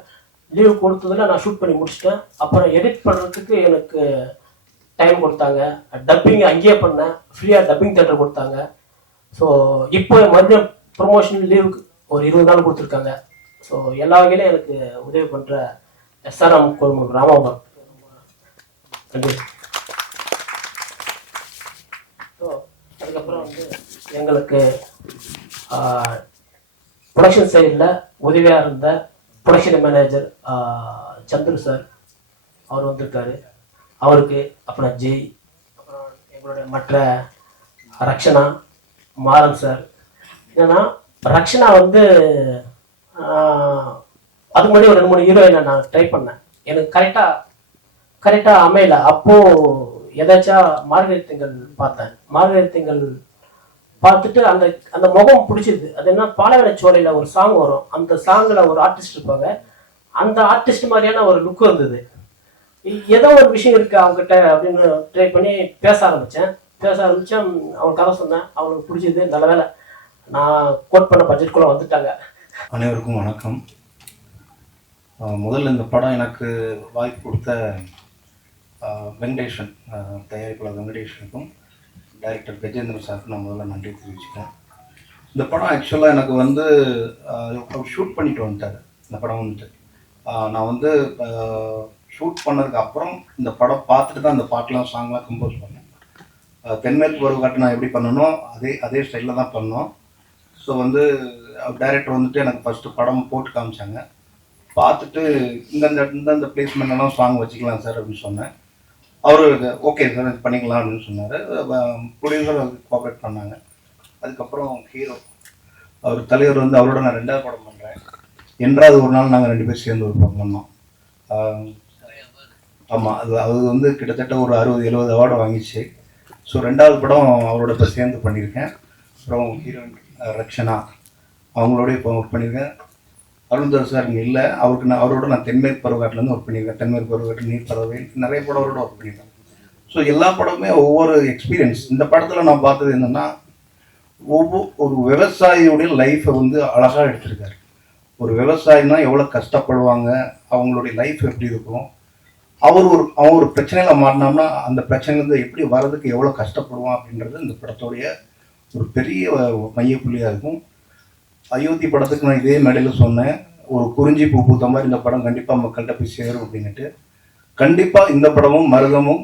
லீவ் கொடுத்ததில் நான் ஷூட் பண்ணி முடிச்சிட்டேன். அப்புறம் எடிட் பண்ணுறதுக்கு எனக்கு டைம் கொடுத்தாங்க. டப்பிங் அங்கேயே பண்ணேன், ஃப்ரீயாக டப்பிங் தேட்டர் கொடுத்தாங்க. ஸோ இப்போ மறுபடியும் ப்ரொமோஷன் லீவுக்கு ஒரு 20 நாள் கொடுத்துருக்காங்க. ஸோ எல்லா வகையிலும் எனக்கு உதவி பண்ணுற எஸ்ஆர்எம் கோல்மன் ராமாபுரம் நன்றி. ஸோ அதுக்கப்புறம் வந்து எங்களுக்கு ப்ரொடக்ஷன் சைடில் உதவியாக இருந்த ப்ரொடக்ஷன் மேனேஜர் சந்துரு சார், அவர் வந்திருக்காரு. அவருக்கு அப்புறம் ஜெய், அப்புறம் எங்களுடைய மற்ற ரக்ஷனா, மாறன் சார். என்னன்னா ரக்ஷனா வந்து அதுக்கு முன்னாடி ஒரு 2-3 ஹீரோயினை நான் ட்ரை பண்ணேன். எனக்கு கரெக்டாக அமையல. அப்போது எதாச்சா மார்கரெட் திங்கள் பார்த்தேன். மார்கரெட் திங்கள் பார்த்துட்டு அந்த அந்த முகம் பிடிச்சிது. அது என்ன, பாலைவனச்சோலையில் ஒரு சாங் வரும், அந்த சாங்கில் ஒரு ஆர்டிஸ்ட் இருப்பாங்க. அந்த ஆர்டிஸ்ட் மாதிரியான ஒரு லுக் இருந்தது. ஏதோ ஒரு விஷயம் இருக்கு அவங்ககிட்ட அப்படின்னு ட்ரை பண்ணி பேச ஆரம்பித்தேன். அவன் கதை சொன்னேன், அவனுக்கு பிடிச்சது. நல்ல வேலை நான் கோட் பண்ண பட்ஜெட்குள்ளே வந்துட்டாங்க. அனைவருக்கும் வணக்கம். முதல்ல இந்த படம் எனக்கு வாய்ப்பு கொடுத்த வெங்கடேஷன், தயாரிப்பாளர் வெங்கடேஷனுக்கும் டைரக்டர் கஜேந்திரன் சாருக்கும் நான் முதல்ல நன்றி தெரிவிச்சுக்கிறேன். இந்த படம் ஆக்சுவலாக எனக்கு வந்து ஷூட் பண்ணிட்டு வந்துட்டார். இந்த படம் வந்துட்டு நான் வந்து ஷூட் பண்ணதுக்கு அப்புறம் இந்த படம் பார்த்துட்டு தான் இந்த பாட்டெலாம் சாங்லாம் கம்போஸ் பண்ணேன். தென்மேற்கு பருவக்காட்டு நான் எப்படி பண்ணணும் அதே ஸ்டைலில் தான் பண்ணோம். ஸோ வந்து டைரக்டர் வந்துட்டு எனக்கு ஃபஸ்ட்டு படம் போட்டு காமிச்சாங்க. பார்த்துட்டு இந்தந்த பிளேஸ்மெண்ட்லாம் சாங் வச்சுக்கலாம் சார் அப்படின்னு சொன்னேன். அவர் ஓகே சார் இது பண்ணிக்கலாம் அப்படின்னு சொன்னார். ப்ரொடியூசர் கோஆப்ரேட் பண்ணாங்க. அதுக்கப்புறம் ஹீரோ அவர் தலைவர் வந்து அவரோட நான் 2வது படம் பண்ணுறேன். என்றாவது ஒரு நாள் நாங்கள் 2 பேர் சேர்ந்து ஒரு படம் பண்ணோம். ஆமாம், அது வந்து கிட்டத்தட்ட ஒரு 60-70 அவார்டு வாங்கிச்சு. ஸோ 2வது படம் அவரோட இப்போ சேர்ந்து பண்ணியிருக்கேன். அப்புறம் ஹீரோயின் ரக்ஷனா அவங்களோடய இப்போ ஒர்க் பண்ணியிருக்கேன். அருள்தாஸ் சார் இங்கே இல்லை, அவரோட நான் தென்மேற்கு பருவகாட்டிலேருந்து ஒர்க் பண்ணியிருக்கேன். தென்மேற்கு பருவகாட்டு, நீர் பறவை, நிறைய படம் அவரோட ஒர்க் பண்ணியிருக்கேன். ஸோ எல்லா படமுமே ஒவ்வொரு எக்ஸ்பீரியன்ஸ். இந்த படத்தில் நான் பார்த்தது என்னென்னா, ஒரு விவசாயியுடைய லைஃப்பை வந்து அழகாக எடுத்திருக்காரு. ஒரு விவசாயினா எவ்வளோ கஷ்டப்படுவாங்க, அவங்களுடைய லைஃப் எப்படி இருக்கும், அவன் ஒரு பிரச்சனையில் மாட்டினோம்னா அந்த பிரச்சனையிலேருந்து எப்படி வர்றதுக்கு எவ்வளோ கஷ்டப்படுவான் அப்படின்றது இந்த படத்தோடைய ஒரு பெரிய மையப்புள்ளியாக இருக்கும். அயோத்தி படத்துக்கு நான் இதே மேடையில் சொன்னேன், ஒரு குறிஞ்சி பூ பூத்த மாதிரி இந்த படம் கண்டிப்பாக மக்கள்கிட்ட போய் சேரும் அப்படின்ட்டு. கண்டிப்பாக இந்த படமும் மருதமும்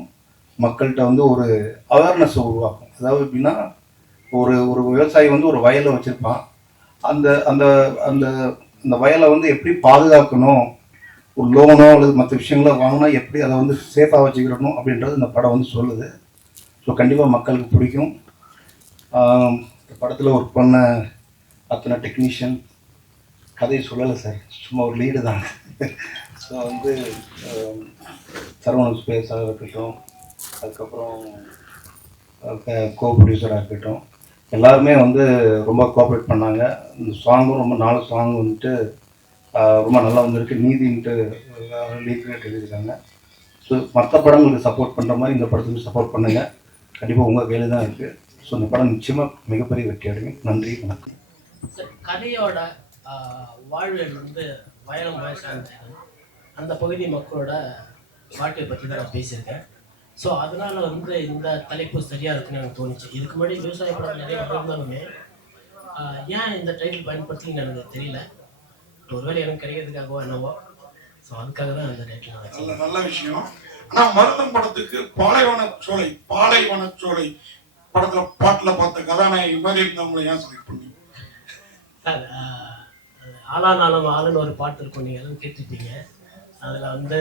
மக்கள்கிட்ட வந்து ஒரு அவேர்னஸை உருவாக்கும். அதாவது எப்படின்னா, ஒரு விவசாயி வந்து ஒரு வயலை வச்சுருப்பான். அந்த அந்த அந்த அந்த வயலை வந்து எப்படி பாதுகாக்கணும், ஒரு லோனோ அல்லது மற்ற விஷயங்களோ வாங்கினா எப்படி அதை வந்து சேஃபாக வச்சுக்கிறணும் அப்படின்றது இந்த படம் வந்து சொல்லுது. ஸோ கண்டிப்பாக மக்களுக்கு பிடிக்கும். இந்த படத்தில் ஒர்க் பண்ண அத்தனை டெக்னீஷியன் கதையை சொல்லலை சார், சும்மா ஒரு லீடு தான். ஸோ வந்து சரவணன் ஸ்பேஸாக இருக்கட்டும், அதுக்கப்புறம் கோ ப்ரொடியூசராக இருக்கட்டும், எல்லாருமே வந்து ரொம்ப கோஆப்ரேட் பண்ணாங்க. இந்த சாங்கும் ரொம்ப 4 சாங் வந்துட்டு ரொம்ப நல்லா வந்திருக்கு. நீதின்ட்டு லீக்ரேட் எழுதியிருக்காங்க. ஸோ மற்ற படங்களுக்கு சப்போர்ட் பண்ணுற மாதிரி இந்த படத்துக்கு சப்போர்ட் பண்ணுங்கள். கண்டிப்பாக உங்கள் கையில் தான் இருக்குது. ஸோ இந்த படம் நிச்சயமாக மிகப்பெரிய வெற்றி அடையும். நன்றி, வணக்கம். கதையோட வாழ்வியல் வந்து வயலும் வயசான அந்த பகுதி மக்களோட வாழ்க்கையை பற்றி தான் நான் பேசியிருக்கேன். ஸோ அதனால வந்து இந்த தலைப்பு சரியாக இருக்குன்னு எனக்கு தோணுச்சு. இதுக்கு முன்னாடி விவசாய படம் நிறைய இருந்தாலுமே ஏன் இந்த டைட்டில் பயன்படுத்தின்னு எனக்கு தெரியல. ஒருவேளை எனக்கு கிடைக்கிறதுக்காகவோ என்னவோ. ஸோ அதுக்காக தான் இந்த டைட்டில் நல்ல விஷயம். ஆனால் மருதம் படத்துக்கு பாலைவன சோலை படத்தில் பாட்டில் பார்த்த கதாநாயகி மாதிரி இருந்தவங்களை ஏன் செலக்ட் பண்ணி? சார், ஆளானாலும் ஆளுன்னு ஒரு பாட்டு இருக்கும், நீங்கள் எல்லாம் கேட்டுருப்பீங்க. அதில் வந்து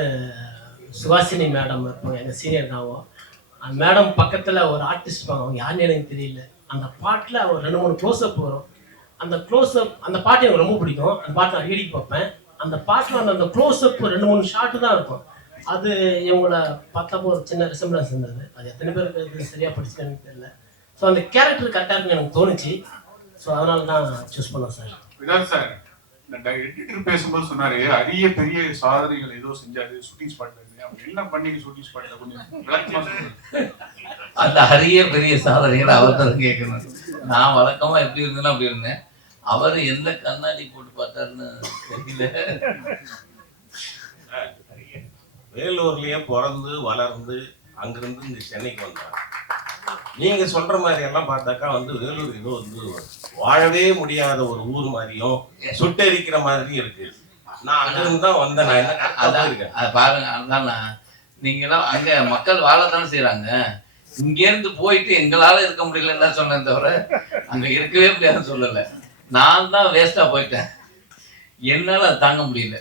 சுவாசினி மேடம் இருப்பாங்க, எங்கள் சீனியர் தாவோ. அந்த மேடம் பக்கத்தில் ஒரு ஆர்டிஸ்ட் இருப்பாங்க, அவங்க யாருன்னு எனக்கு தெரியல. அந்த பாட்டில் ஒரு 2-3 க்ளோஸ்அப் வரும். அந்த க்ளோஸ்அப் அந்த பாட்டு எனக்கு ரொம்ப பிடிக்கும். அந்த பாட்டை அடிக்கடி பார்ப்பேன். அந்த பாட்டில் அந்த க்ளோஸ்அப் 2-3 ஷாட்டு தான் இருக்கும். அது இவங்களோட பார்த்தப்போ ஒரு சின்ன ரிசம்பிளன்ஸ் இருந்தது. அது எத்தனை பேருக்கு சரியாக படிச்சுன்னு தெரியல. ஸோ அந்த கேரக்டர் கரெக்டாக இருக்குன்னு எனக்கு தோணுச்சு. ஸோ அதனால தான் சூஸ் பண்ணேன் சார். இதான் சார், இந்த எடிட்டர் பேசும்போது சொன்னாரு, அரிய பெரிய சாதனைகள் ஏதோ செஞ்சாரு ஷூட்டிங் ஸ்பாட்ல. அவங்க என்ன பண்ணி ஷூட்டிங் ஸ்பாட்ல கொஞ்சம் விளக்கமா சொல்லுங்க. அந்த அரிய பெரிய சாதனைகளை அவர் தான் கேட்கணும். நான் வழக்கமா எப்படி இருந்தேன்னா அப்படி இருந்தேன். அவர் எந்த கண்ணாடி போட்டு பார்த்தாருன்னு தெரியல. வேலூர்லயே பிறந்து வளர்ந்து அங்கிருந்து இந்த சென்னைக்கு வந்தார். நீங்க சொல்ற மாதிரி எல்லாம் பார்த்தாக்கா வந்து வேலூர் ஏதோ வந்து வாழவே முடியாத ஒரு ஊர் மாதிரியும் சுட்டெரிக்கிற மாதிரியும் இருக்கு. நான் அங்கிருந்து தான் வந்தேன். நான் என்ன அதை பாருங்க, அதுதான் நீங்களாம் அங்க மக்கள் வாழத்தானே செய்யறாங்க. இங்க இருந்து போயிட்டு எங்களால இருக்க முடியலன்னு தான் சொன்னேன் தவிர அங்க இருக்கவே முடியாதுன்னு சொல்லலை. நான் தான் வேஸ்டா போயிட்டேன். என்னால அதை தாங்க முடியல.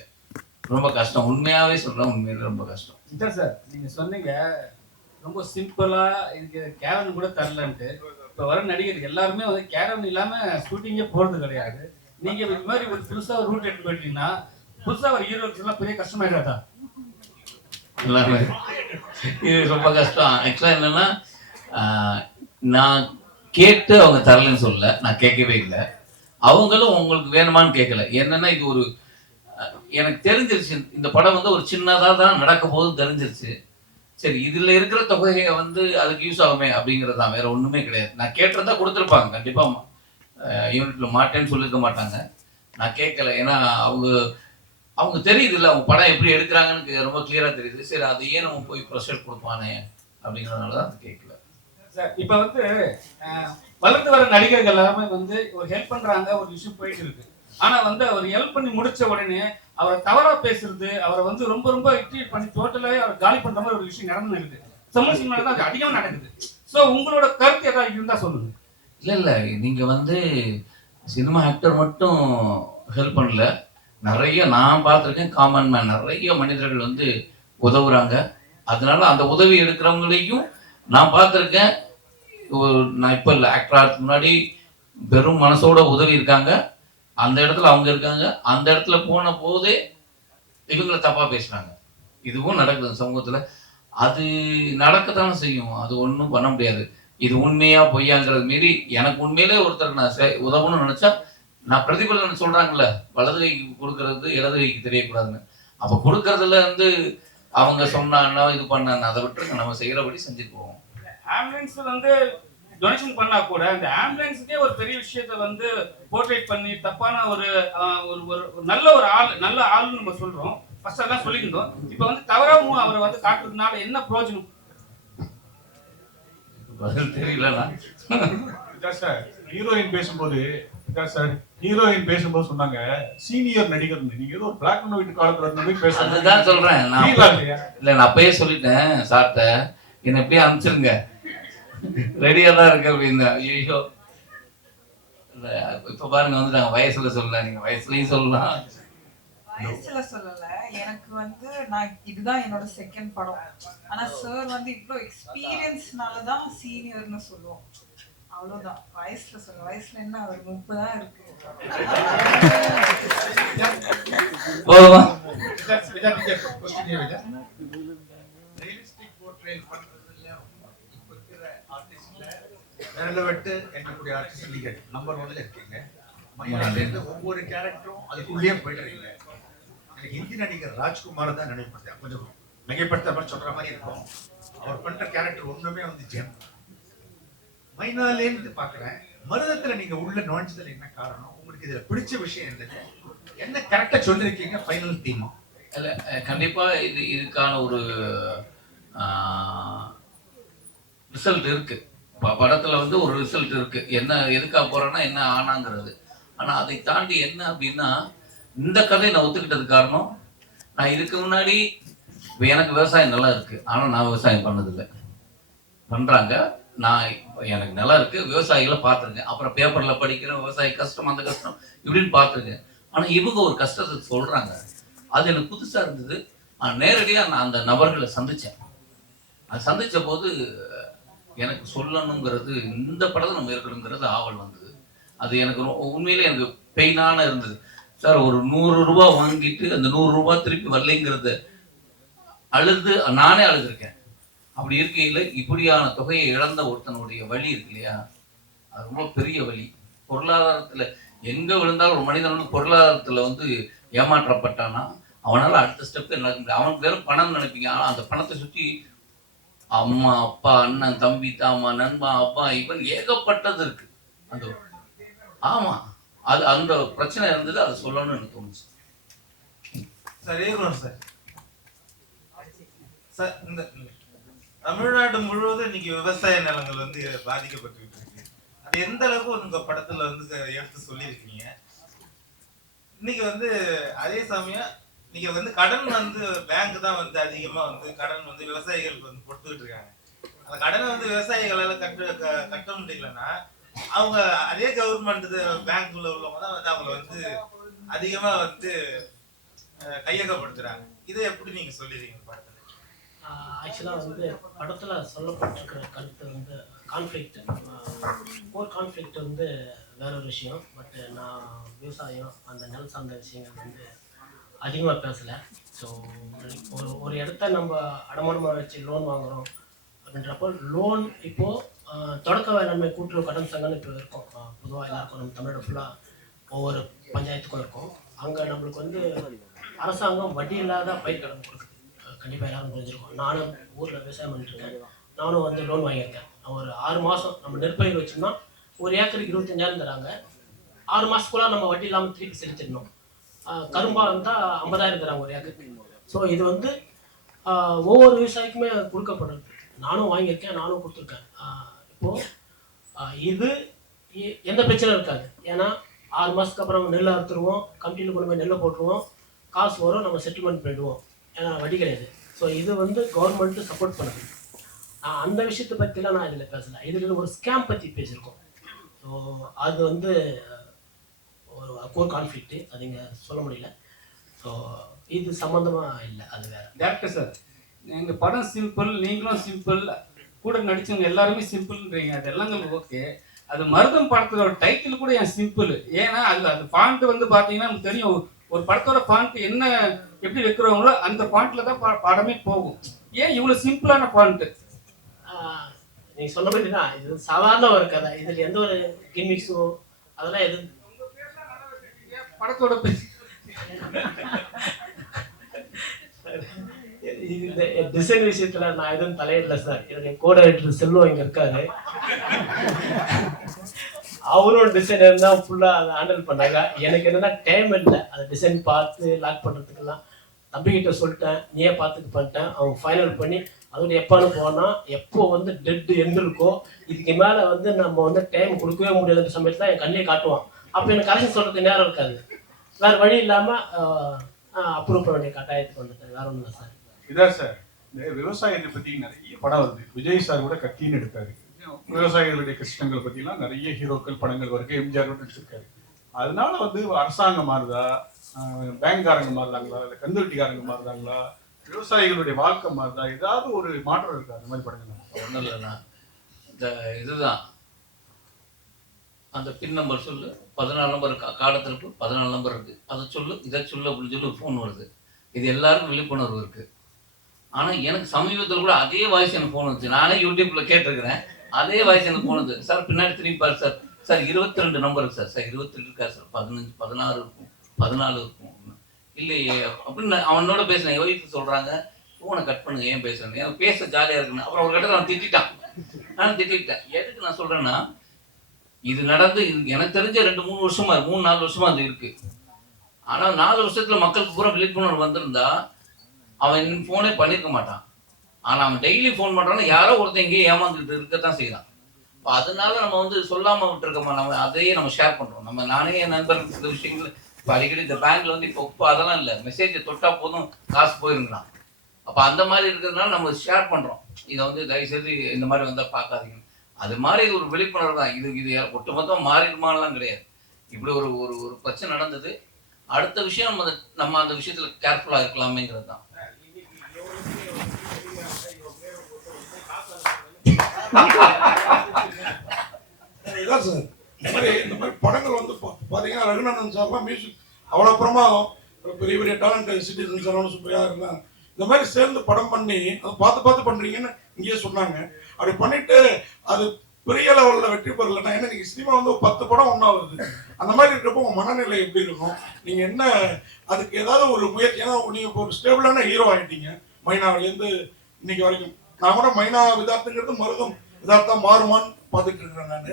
ரொம்ப கஷ்டம், உண்மையாவே சொல்றேன். உண்மையில ரொம்ப கஷ்டம். இதான் சார், நீங்க சொன்னீங்க ரொம்ப சிம்பிளா இதுக்கு கேரவன் கூட தரலன்ட்டு. இப்போ வர நடிகர் எல்லாருமே வந்து கேரவன் இல்லாம ஷூட்டிங்கே போறது கிடையாது. நீங்க இது மாதிரி ஒரு புதுசா ஒரு ரூட் எடுத்து போயிட்டீங்கன்னா புதுசா ஒரு ஹீரோக்கு எல்லாம் பெரிய கஷ்டமாயிடாதா? எல்லாமே இது ரொம்ப கஷ்டம். ஆக்சுவலா என்னன்னா, நான் கேட்டு அவங்க தரலன்னு சொல்லல, நான் கேட்கவே இல்லை. அவங்களும் உங்களுக்கு வேணுமான்னு கேட்கல. என்னன்னா, இது ஒரு எனக்கு தெரிஞ்சிருச்சு, இந்த படம் வந்து ஒரு சின்னதாக தான் நடக்க போதும் தெரிஞ்சிருச்சு. சரி, இதுல இருக்கிற தொகையை வந்து அதுக்கு யூஸ் ஆகுமே அப்படிங்கிறதான், வேற ஒண்ணுமே கிடையாது. நான் கேட்டிருந்தா கொடுத்துருப்பாங்க கண்டிப்பா. யூனிட்ல மாட்டேன்னு சொல்லியிருக்க மாட்டாங்க. நான் கேட்கல. ஏன்னா அவங்க தெரியுது இல்லை, அவங்க படம் எப்படி எடுக்கிறாங்கன்னு ரொம்ப கிளியரா தெரியுது. சரி, அதையே நம்ம போய் ப்ரெஷர் கொடுப்பானே அப்படிங்கிறதுனால தான் அது கேட்கல. சார், இப்போ வந்து வளர்ந்து வர நடிகர்கள் எல்லாமே வந்து ஒரு ஹெல்ப் பண்றாங்க, ஒரு இஷ்யூ போயிட்டு இருக்கு. ஆனா வந்து அவர் ஹெல்ப் பண்ணி முடிச்ச உடனே அவரை தவறா பேசுறது, அவரை வந்து ரொம்ப ரொம்ப இட்ரீட் பண்ணி டோட்டலாவே அவர் காலி பண்ற மாதிரி ஒரு விஷயம் நடந்து இருக்கு. தமிழ் சினிமால தான் அது அதிகமா நடக்குது. ஸோ உங்களோட கருத்து ஏதாவது இருந்தா சொல்லுங்க. இல்ல நீங்க வந்து சினிமா ஆக்டர் மட்டும் ஹெல்ப் பண்ணல, நிறைய நான் பார்த்துருக்கேன். காமன் மேன் நிறைய மனிதர்கள் வந்து உதவுறாங்க. அதனால அந்த உதவி எடுக்கிறவங்களையும் நான் பார்த்துருக்கேன். நான் இப்போ இல்லை, ஆக்டர் ஆகிறதுக்கு முன்னாடி பெரும் மனசோட உதவி இருக்காங்க. அந்த இடத்துல அவங்க இருக்காங்க. அந்த இடத்துல போன போதே இவங்களை தப்பாக பேசுகிறாங்க. இதுவும் நடக்குது சமூகத்தில். அது நடக்கத்தானே செய்யும். அது ஒன்றும் பண்ண முடியாது. இது உண்மையா பொய்யாங்கிறது மீறி எனக்கு உண்மையிலே ஒருத்தருக்கு நான் உதவணும்னு நினச்சா நான் பிரதிபலன் சொல்கிறாங்கல்ல, வலது கைக்கு கொடுக்கறது இடது கைக்கு தெரியக்கூடாதுன்னு. அப்போ கொடுக்கறதுல இருந்து அவங்க சொன்னாங்கன்னா இது பண்ணாங்க, அதை விட்டுருங்க, நம்ம செய்கிறபடி செஞ்சுட்டு போவோம். ஆம்புலன்ஸ் வந்து டொனேஷன் பண்ணா கூட அந்த ஆம்புலன்ஸுக்கே ஒரு பெரிய விஷயத்த வந்து போர்ட்ரேட் பண்ணி தப்பான ஒரு நல்ல ஒரு நல்ல ஆளுன்னு நம்ம சொல்றோம். ஃபர்ஸ்ட் அதெல்லாம் சொல்லியிருந்தோம். இப்போ வந்து தவறாவும் அவரை வந்து காட்டுறதுனால என்ன பிரயோஜனம்? பதில் தெரியலண்ணா. சார் ஹீரோயின் பேசும்போது சொன்னாங்க சீனியர் நடிகர். நீங்க ஏதோ ஒரு பிளாக் அண்ட் ஒயிட் காலத்துல இருந்து போய் பேசுறது. அதுதான் சொல்றேன் நான். இல்ல நான் அப்பயே சொல்லிட்டேன் சார்ட்ட, என்ன எப்படியே அனுப்பிச்சிருங்க, ரெடியா தான் இருக்கு அப்படின்னு. ஐயோ இப்ப பாருங்க வந்துட்டாங்க. வயசுல சொல்லலாம், நீங்க வயசுலயும் சொல்லலாம். வயசுல சொல்லல, எனக்கு வந்து நான் இதுதான் என்னோட செகண்ட் படம். ஆனா சார் வந்து இவ்வளோ எக்ஸ்பீரியன்ஸ்னாலதான் சீனியர்னு சொல்லுவோம். அவ்வளவுதான். வயசுல சொல்ல, வயசுல என்ன ஒரு 30 தான் இருக்கு. விரலவெட்டு என்னக்கூடிய ஆர்டிஸ்ட் நீங்க நம்பர் 1ல இருக்கீங்க. மயிலாடுதுறையில ஒவ்வொரு கேரக்டரும் அதுக்குள்ளேயே போயிடுறீங்க. எனக்கு ஹிந்தி நடிகர் ராஜ்குமார் தான் நினைப்பேன். கொஞ்சம் மிகைப்படுத்த மாதிரி சொல்ற மாதிரி இருக்கும். அவர் பண்ற கேரக்டர் ஒண்ணுமே வந்து ஜெம். மைனாலேருந்து பாக்குறேன். மருதத்துல நீங்க உள்ள நுழைஞ்சதுல என்ன காரணம்? உங்களுக்கு இதுல பிடிச்ச விஷயம் என்னது? என்ன கரெக்டா சொல்லிருக்கீங்க ஃபைனல் தீமா? இல்ல கண்டிப்பா இதுக்கான ஒரு ரிசல்ட் இருக்கு. படத்துல வந்து ஒரு ரிசல்ட் இருக்கு. என்ன எதுக்காக போறேன்னா என்ன ஆனாங்கிறது. ஆனா அதை தாண்டி என்ன அப்படின்னா, இந்த கதையை நான் ஒத்துக்கிட்டது காரணம், நான் இதுக்கு முன்னாடி எனக்கு விவசாயம் நல்லா இருக்கு, ஆனா நான் விவசாயம் பண்ணதில்லை. பண்றாங்க, நான் எனக்கு நிலம் இருக்கு, விவசாயிகளை பார்த்துருக்கேன். அப்புறம் பேப்பர்ல படிக்கிறேன், விவசாய கஷ்டம் அந்த கஷ்டம் இப்படின்னு பார்த்துருக்கேன். ஆனா இவங்க ஒரு கஷ்டத்தை சொல்றாங்க, அது எனக்கு புதுசா இருந்தது. நேரடியா நான் அந்த நபர்களை சந்திச்சேன். அது சந்திச்ச போது எனக்கு சொல்லணுங்கிறது, இந்த படத்தை நம்ம இருக்கணுங்கிறது ஆவல் வந்தது. அது எனக்கு உண்மையிலே எனக்கு பெயினான இருந்தது. சார் ஒரு 100 ரூபா வாங்கிட்டு அந்த 100 ரூபா திருப்பி வரலைங்கிறத அழுது நானே அழுதுருக்கேன். அப்படி இருக்கையில் இப்படியான தொகையை இழந்த ஒருத்தனுடைய வழி இருக்கு இல்லையா, அது ரொம்ப பெரிய வழி. பொருளாதாரத்தில் எங்க விழுந்தாலும் ஒரு மனிதன் வந்து பொருளாதாரத்தில் வந்து ஏமாற்றப்பட்டானா அவனால் அடுத்த ஸ்டெப் நடக்க முடியாது. அவனுக்கு வெறும் பணம் நினைப்பீங்க, ஆனால் அந்த பணத்தை சுற்றி அம்மா அப்பா அண்ணன் தம்பி தாமா நண்பா அப்பா இவன் ஏகப்பட்டது இருக்கு. அந்த ஆமா அது அந்த பிரச்சனை இருந்தது, அதை சொல்லணும்னு எனக்கு தோணுச்சு. சார் இந்த தமிழ்நாடு முழுவதும் இன்னைக்கு விவசாய நிலங்கள் வந்து பாதிக்கப்பட்டு இருக்கு. அது எந்த அளவுக்கு உங்க படத்துல வந்து எடுத்து சொல்லியிருக்கீங்க. இன்னைக்கு வந்து அதே சமயம் நீங்க வந்து கடன் வந்து பேங்க் தான் வந்து அதிகமா வந்து கடன் வந்து விவசாயிகளுக்கு வந்து கொடுத்துக்கிட்டு இருக்காங்க. அந்த கடனை வந்து விவசாயிகளால கட்ட முடியலன்னா அவங்க அதே கவர்மெண்ட் பேங்க்ல உள்ளவங்க தான் வந்து அவங்களை வந்து அதிகமா வந்து கையகப்படுத்துறாங்க. இதை எப்படி நீங்க சொல்லிடுறீங்க படத்துல? ஆக்சுவலாக வந்து படத்தில் சொல்லப்பட்டிருக்கிற கருத்து வந்து கான்ஃப்ளிக்ட், போர் கான்ஃப்ளிக்ட் வந்து வேற ஒரு விஷயம். பட் நான் விவசாயம் அந்த நிலம் சார்ந்த விஷயங்கள் வந்து அதிகமாக பேசலை. ஸோ ஒரு இடத்த நம்ம அடமானமாக வச்சு லோன் வாங்குகிறோம் அப்படின்றப்போ, லோன் இப்போது தொடக்க வேளாண்மை கூட்டுறவு கடன் சங்கம்னு இப்போ இருக்கும். பொதுவாக எல்லாருக்கும் நம்ம தமிழோட ஃபுல்லாக ஒவ்வொரு பஞ்சாயத்துக்கும் இருக்கும். அங்கே நம்மளுக்கு வந்து அரசாங்கம் வட்டி இல்லாத பயிர் கடன் கொடுக்குது. கண்டிப்பாக எல்லாரும் புரிஞ்சிருக்கோம். நானும் ஊரில் விவசாயம் பண்ணிட்டுருக்கேன். நானும் வந்து லோன் வாங்கியிருக்கேன். ஒரு 6 மாதம் நம்ம நெற்பயிர் வச்சோம்னா ஒரு ஏக்கருக்கு 25,000 தராங்க. 6 மாதத்துக்குள்ள நம்ம வட்டி இல்லாமல் திருப்பி செலுத்திடணும். கரும்பாக இருந்தால் 50,000 தராங்க ஒரு ஏக்கருக்கு. ஸோ இது வந்து ஒவ்வொரு விவசாயிக்குமே கொடுக்கப்படுறது. நானும் வாங்கியிருக்கேன், நானும் கொடுத்துருக்கேன். இப்போது இது எந்த பிரச்சனையும் இருக்காது. ஏன்னா 6 மாதத்துக்கு அப்புறம் நெல் அறுத்துருவோம், கமிட்டியில் கொண்டு போய் நெல்லை போட்டுருவோம், காசு வரும், நம்ம செட்டில்மெண்ட் பண்ணிடுவோம். ஏன்னா வட்டி கிடையாது. ஸோ இது வந்து கவர்மெண்ட்டு சப்போர்ட் பண்ணுது. அந்த விஷயத்தை பற்றிலாம் நான் இதில் பேசலை. இதில் ஒரு ஸ்கேம் பற்றி பேசியிருக்கோம். ஸோ அது வந்து ஒரு கோர் கான்ஃப்ளிக்ட்டு, அது இங்கே சொல்ல முடியல. ஸோ இது சம்மந்தமாக இல்லை, அது வேறு. டேரக்டர் சார், எங்கள் படம் சிம்பிள், நீங்களும் சிம்பிள், கூட நடிச்சவங்க எல்லாருமே சிம்பிள்ன்றீங்க. அது எல்லாம் ஓகே. அது மருதம் படத்தோட டைட்டில் கூட ஏன் சிம்பிள்? ஏன்னா அது ஃபாண்ட் வந்து பார்த்தீங்கன்னா நமக்கு தெரியும், ஒரு படத்தோட ஃபாண்ட் என்ன எப்படி வைக்கிறவங்களோ அந்த ஃபாண்ட்டில் தான் படமே போகும். ஏன் இவ்வளோ சிம்பிளான ஃபாண்ட்டு? நீங்க சொன்ன மாதிரி தான், இது சாதாரண ஒரு கதை, இதில் எந்த ஒரு கிமிக்ஸோ அதெல்லாம் எது படத்தோட இந்த டிசைன் விஷயத்துல நான் எதுவும் தலையிடல சார். என்னுடைய கோட எடிட்டர் செல்வம் இங்க இருக்காரு, அவரும் டிசைனர் தான் ஃபுல்லா அதை ஹேண்டில் பண்ணாங்க. எனக்கு என்னன்னா டைம் இல்லை அதை டிசைன் பார்த்து லாக் பண்றதுக்கெல்லாம். தம்பிக்கிட்ட சொல்லிட்டேன், நீயே பார்த்துட்டு பண்ணிட்டேன். அவங்க ஃபைனல் பண்ணி அதோட எப்பான்னு போனால் எப்போ வந்து டெட் எண்ட் இருக்கோ, இதுக்கு மேலே வந்து நம்ம வந்து டைம் கொடுக்கவே முடியாத சமயத்தில் என் கண்ணிலே காட்டுவான். அப்போ எனக்கு கரெக்ஷன் சொல்கிறதுக்கு நேரம் இருக்காது. வேறு வழி இல்லாமல் அப்ரூவ் பண்ண வேண்டிய கட்டாயத்துக்கு வந்துட்டேன். வேற ஒன்றும் இல்லை சார். இதான் சார், இந்த விவசாயத்தை பற்றி நிறைய படம் வருது. விஜய் சார் கூட கத்தின்னு எடுத்தாரு. விவசாயிகளுடைய கஷ்டங்கள் பற்றிலாம் நிறைய ஹீரோக்கள் படங்கள் வரைக்கும் எம்ஜிஆர் கூட நடிச்சிருக்காரு. அதனால வந்து அரசாங்கம் மாறுதா, பேங்க்காரங்க மாறுதாங்களா, இல்லை கந்துவட்டிக்காரங்க மாறுதாங்களா, விவசாயிகளுடைய வாழ்க்கை மாறுதா, ஏதாவது ஒரு மாற்றம் இருக்கா அந்த மாதிரி படங்கள்? ஒன்றும் இல்லைண்ணா, இந்த இதுதான் அந்த பின் நம்பர் சொல்லு, 14 நம்பர் காலத்திற்கு 14 நம்பர் இருக்குது, அதை சொல்லு இதை சொல்லு அப்படின்னு சொல்லி ஒரு ஃபோன் வருது. இது எல்லாருக்கும் விழிப்புணர்வு இருக்குது. ஆனால் எனக்கு சமீபத்தில் கூட அதே வாய்ஸ் எனக்கு ஃபோன் வந்துச்சு. நானே யூடியூப்பில் கேட்டிருக்கிறேன், அதே வாய்ஸ் எனக்கு ஃபோன் வந்து, சார் பின்னாடி திரும்பி பாரு சார், சார் 22 நம்பர் இருக்கு சார், சார் 22 இருக்கா சார், 15 16 இருக்கும், 14 இருக்கும். இல்லையே அப்படின்னு அவனோட பேசினேன். ஒய்ஃபு சொல்கிறாங்க, ஃபோனை கட் பண்ணுங்க, ஏன் பேசுறேன், எனக்கு பேச ஜாலியாக இருக்குன்னு. அப்புறம் ஒரு கட்டத்தில் அவன் திட்டான், நான் திட்டேன். எதுக்கு நான் சொல்கிறேன்னா, இது நடந்து எனக்கு தெரிஞ்ச 2-3 வருஷமா 3-4 வருஷமா அது இருக்கு. ஆனால் 4 வருஷத்துல மக்களுக்கு பூரா விழிப்புணர்வு வந்திருந்தா அவன் ஃபோனே பண்ணியிருக்க மாட்டான். ஆனால் அவன் டெய்லி ஃபோன் பண்ணுறான்னா யாரோ ஒருத்தன் எங்கேயும் ஏமாந்துட்டு இருக்கத்தான் செய்யறான். இப்போ அதனால நம்ம வந்து சொல்லாமல் விட்டுருக்கோமா, நம்ம அதையே நம்ம ஷேர் பண்ணுறோம். நானே என் நண்பர்கள் சில விஷயங்கள் இப்போ அடிக்கடி இந்த பேங்க்ல வந்து இப்போ அதெல்லாம் இல்லை, மெசேஜை தொட்டா போதும் காசு போயிருங்களாம். அப்போ அந்த மாதிரி இருக்கிறதுனால நம்ம ஷேர் பண்ணுறோம். இதை வந்து தயவுசெய்து இந்த மாதிரி வந்தால் பார்க்காதீங்க. அது மாதிரி இது ஒரு விழிப்புணர்வு தான். இது ஒட்டுமொத்தம் மாறிடுமான்லாம் கிடையாது. இப்படி ஒரு ஒரு ஒரு பிரச்சனை நடந்தது, அடுத்த விஷயம் நம்ம அந்த விஷயத்துல கேர்ஃபுல்லாக இருக்கலாமேங்கிறது தான். இதான் சார், இந்த மாதிரி படங்கள் வந்து பார்த்தீங்கன்னா ரகுநாதன் சார்லாம் மியூசிக் அவ்வளோ பிரமாதம், பெரிய பெரிய டேலண்ட் சிட்டிசன் சார் சூப்பராக இருந்தாங்க. இந்த மாதிரி சேர்ந்து படம் பண்ணி அதை பார்த்து பண்ணுறீங்கன்னு இங்கேயே சொன்னாங்க. அப்படி பண்ணிட்டு அது பெரிய லெவலில் வெற்றி பெறலைன்னா, ஏன்னா நீங்கள் சினிமா வந்து 10 படம் ஒன்றா வருது, அந்த மாதிரி இருக்கிறப்போ உங்கள் மனநிலை எப்படி இருக்கும்? நீங்கள் என்ன அதுக்கு ஏதாவது ஒரு முயற்சி, ஏன்னா நீங்கள் இப்போ ஒரு ஸ்டேபிளான ஹீரோ ஆகிட்டீங்க மைனாவிலேருந்து இன்னைக்கு வரைக்கும். நான் கூட மைனா விதார்த்தங்கிறது மருதம் விதார்த்தம் மாறுமான்னு பார்த்துட்டு இருக்கிறேன் நான்.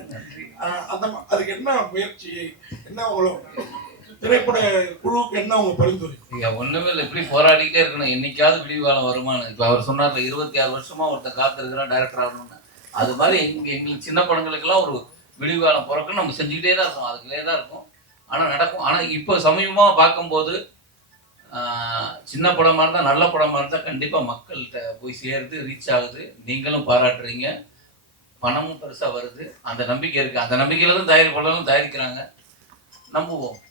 அந்த அதுக்கு என்ன முயற்சி, என்ன உங்களோட திரைப்பட குழுவுக்கு என்ன உங்க பரிந்துரை? ஒண்ணுமே இல்லை, இப்படி போராடிக்கிட்டே இருக்கணும், என்னைக்காவது விடிவு காலம் வருமானு. இப்போ அவர் சொன்னார்ல 26 வருஷமா ஒருத்தர் காத்திருக்கிறான் டைரக்டர் ஆகணும்னு. அது மாதிரி எங்களுக்கு சின்ன படங்களுக்கெல்லாம் ஒரு விடிவு காலம் பிறக்குன்னு நம்ம செஞ்சுக்கிட்டே தான் இருக்கோம், அதுக்குள்ளே தான் இருக்கும். ஆனால் நடக்கும். ஆனால் இப்போ சமீபமாக பார்க்கும்போது சின்ன படமாக இருந்தால், நல்ல படமாக இருந்தால் கண்டிப்பாக மக்கள்கிட்ட போய் சேருது, ரீச் ஆகுது. நீங்களும் பாராட்டுறீங்க, பணமும் பெருசாக வருது. அந்த நம்பிக்கை இருக்குது. அந்த நம்பிக்கையில தான் தயாரிப்பாளர்களும் தயாரிக்கிறாங்க. நம்புவோம்.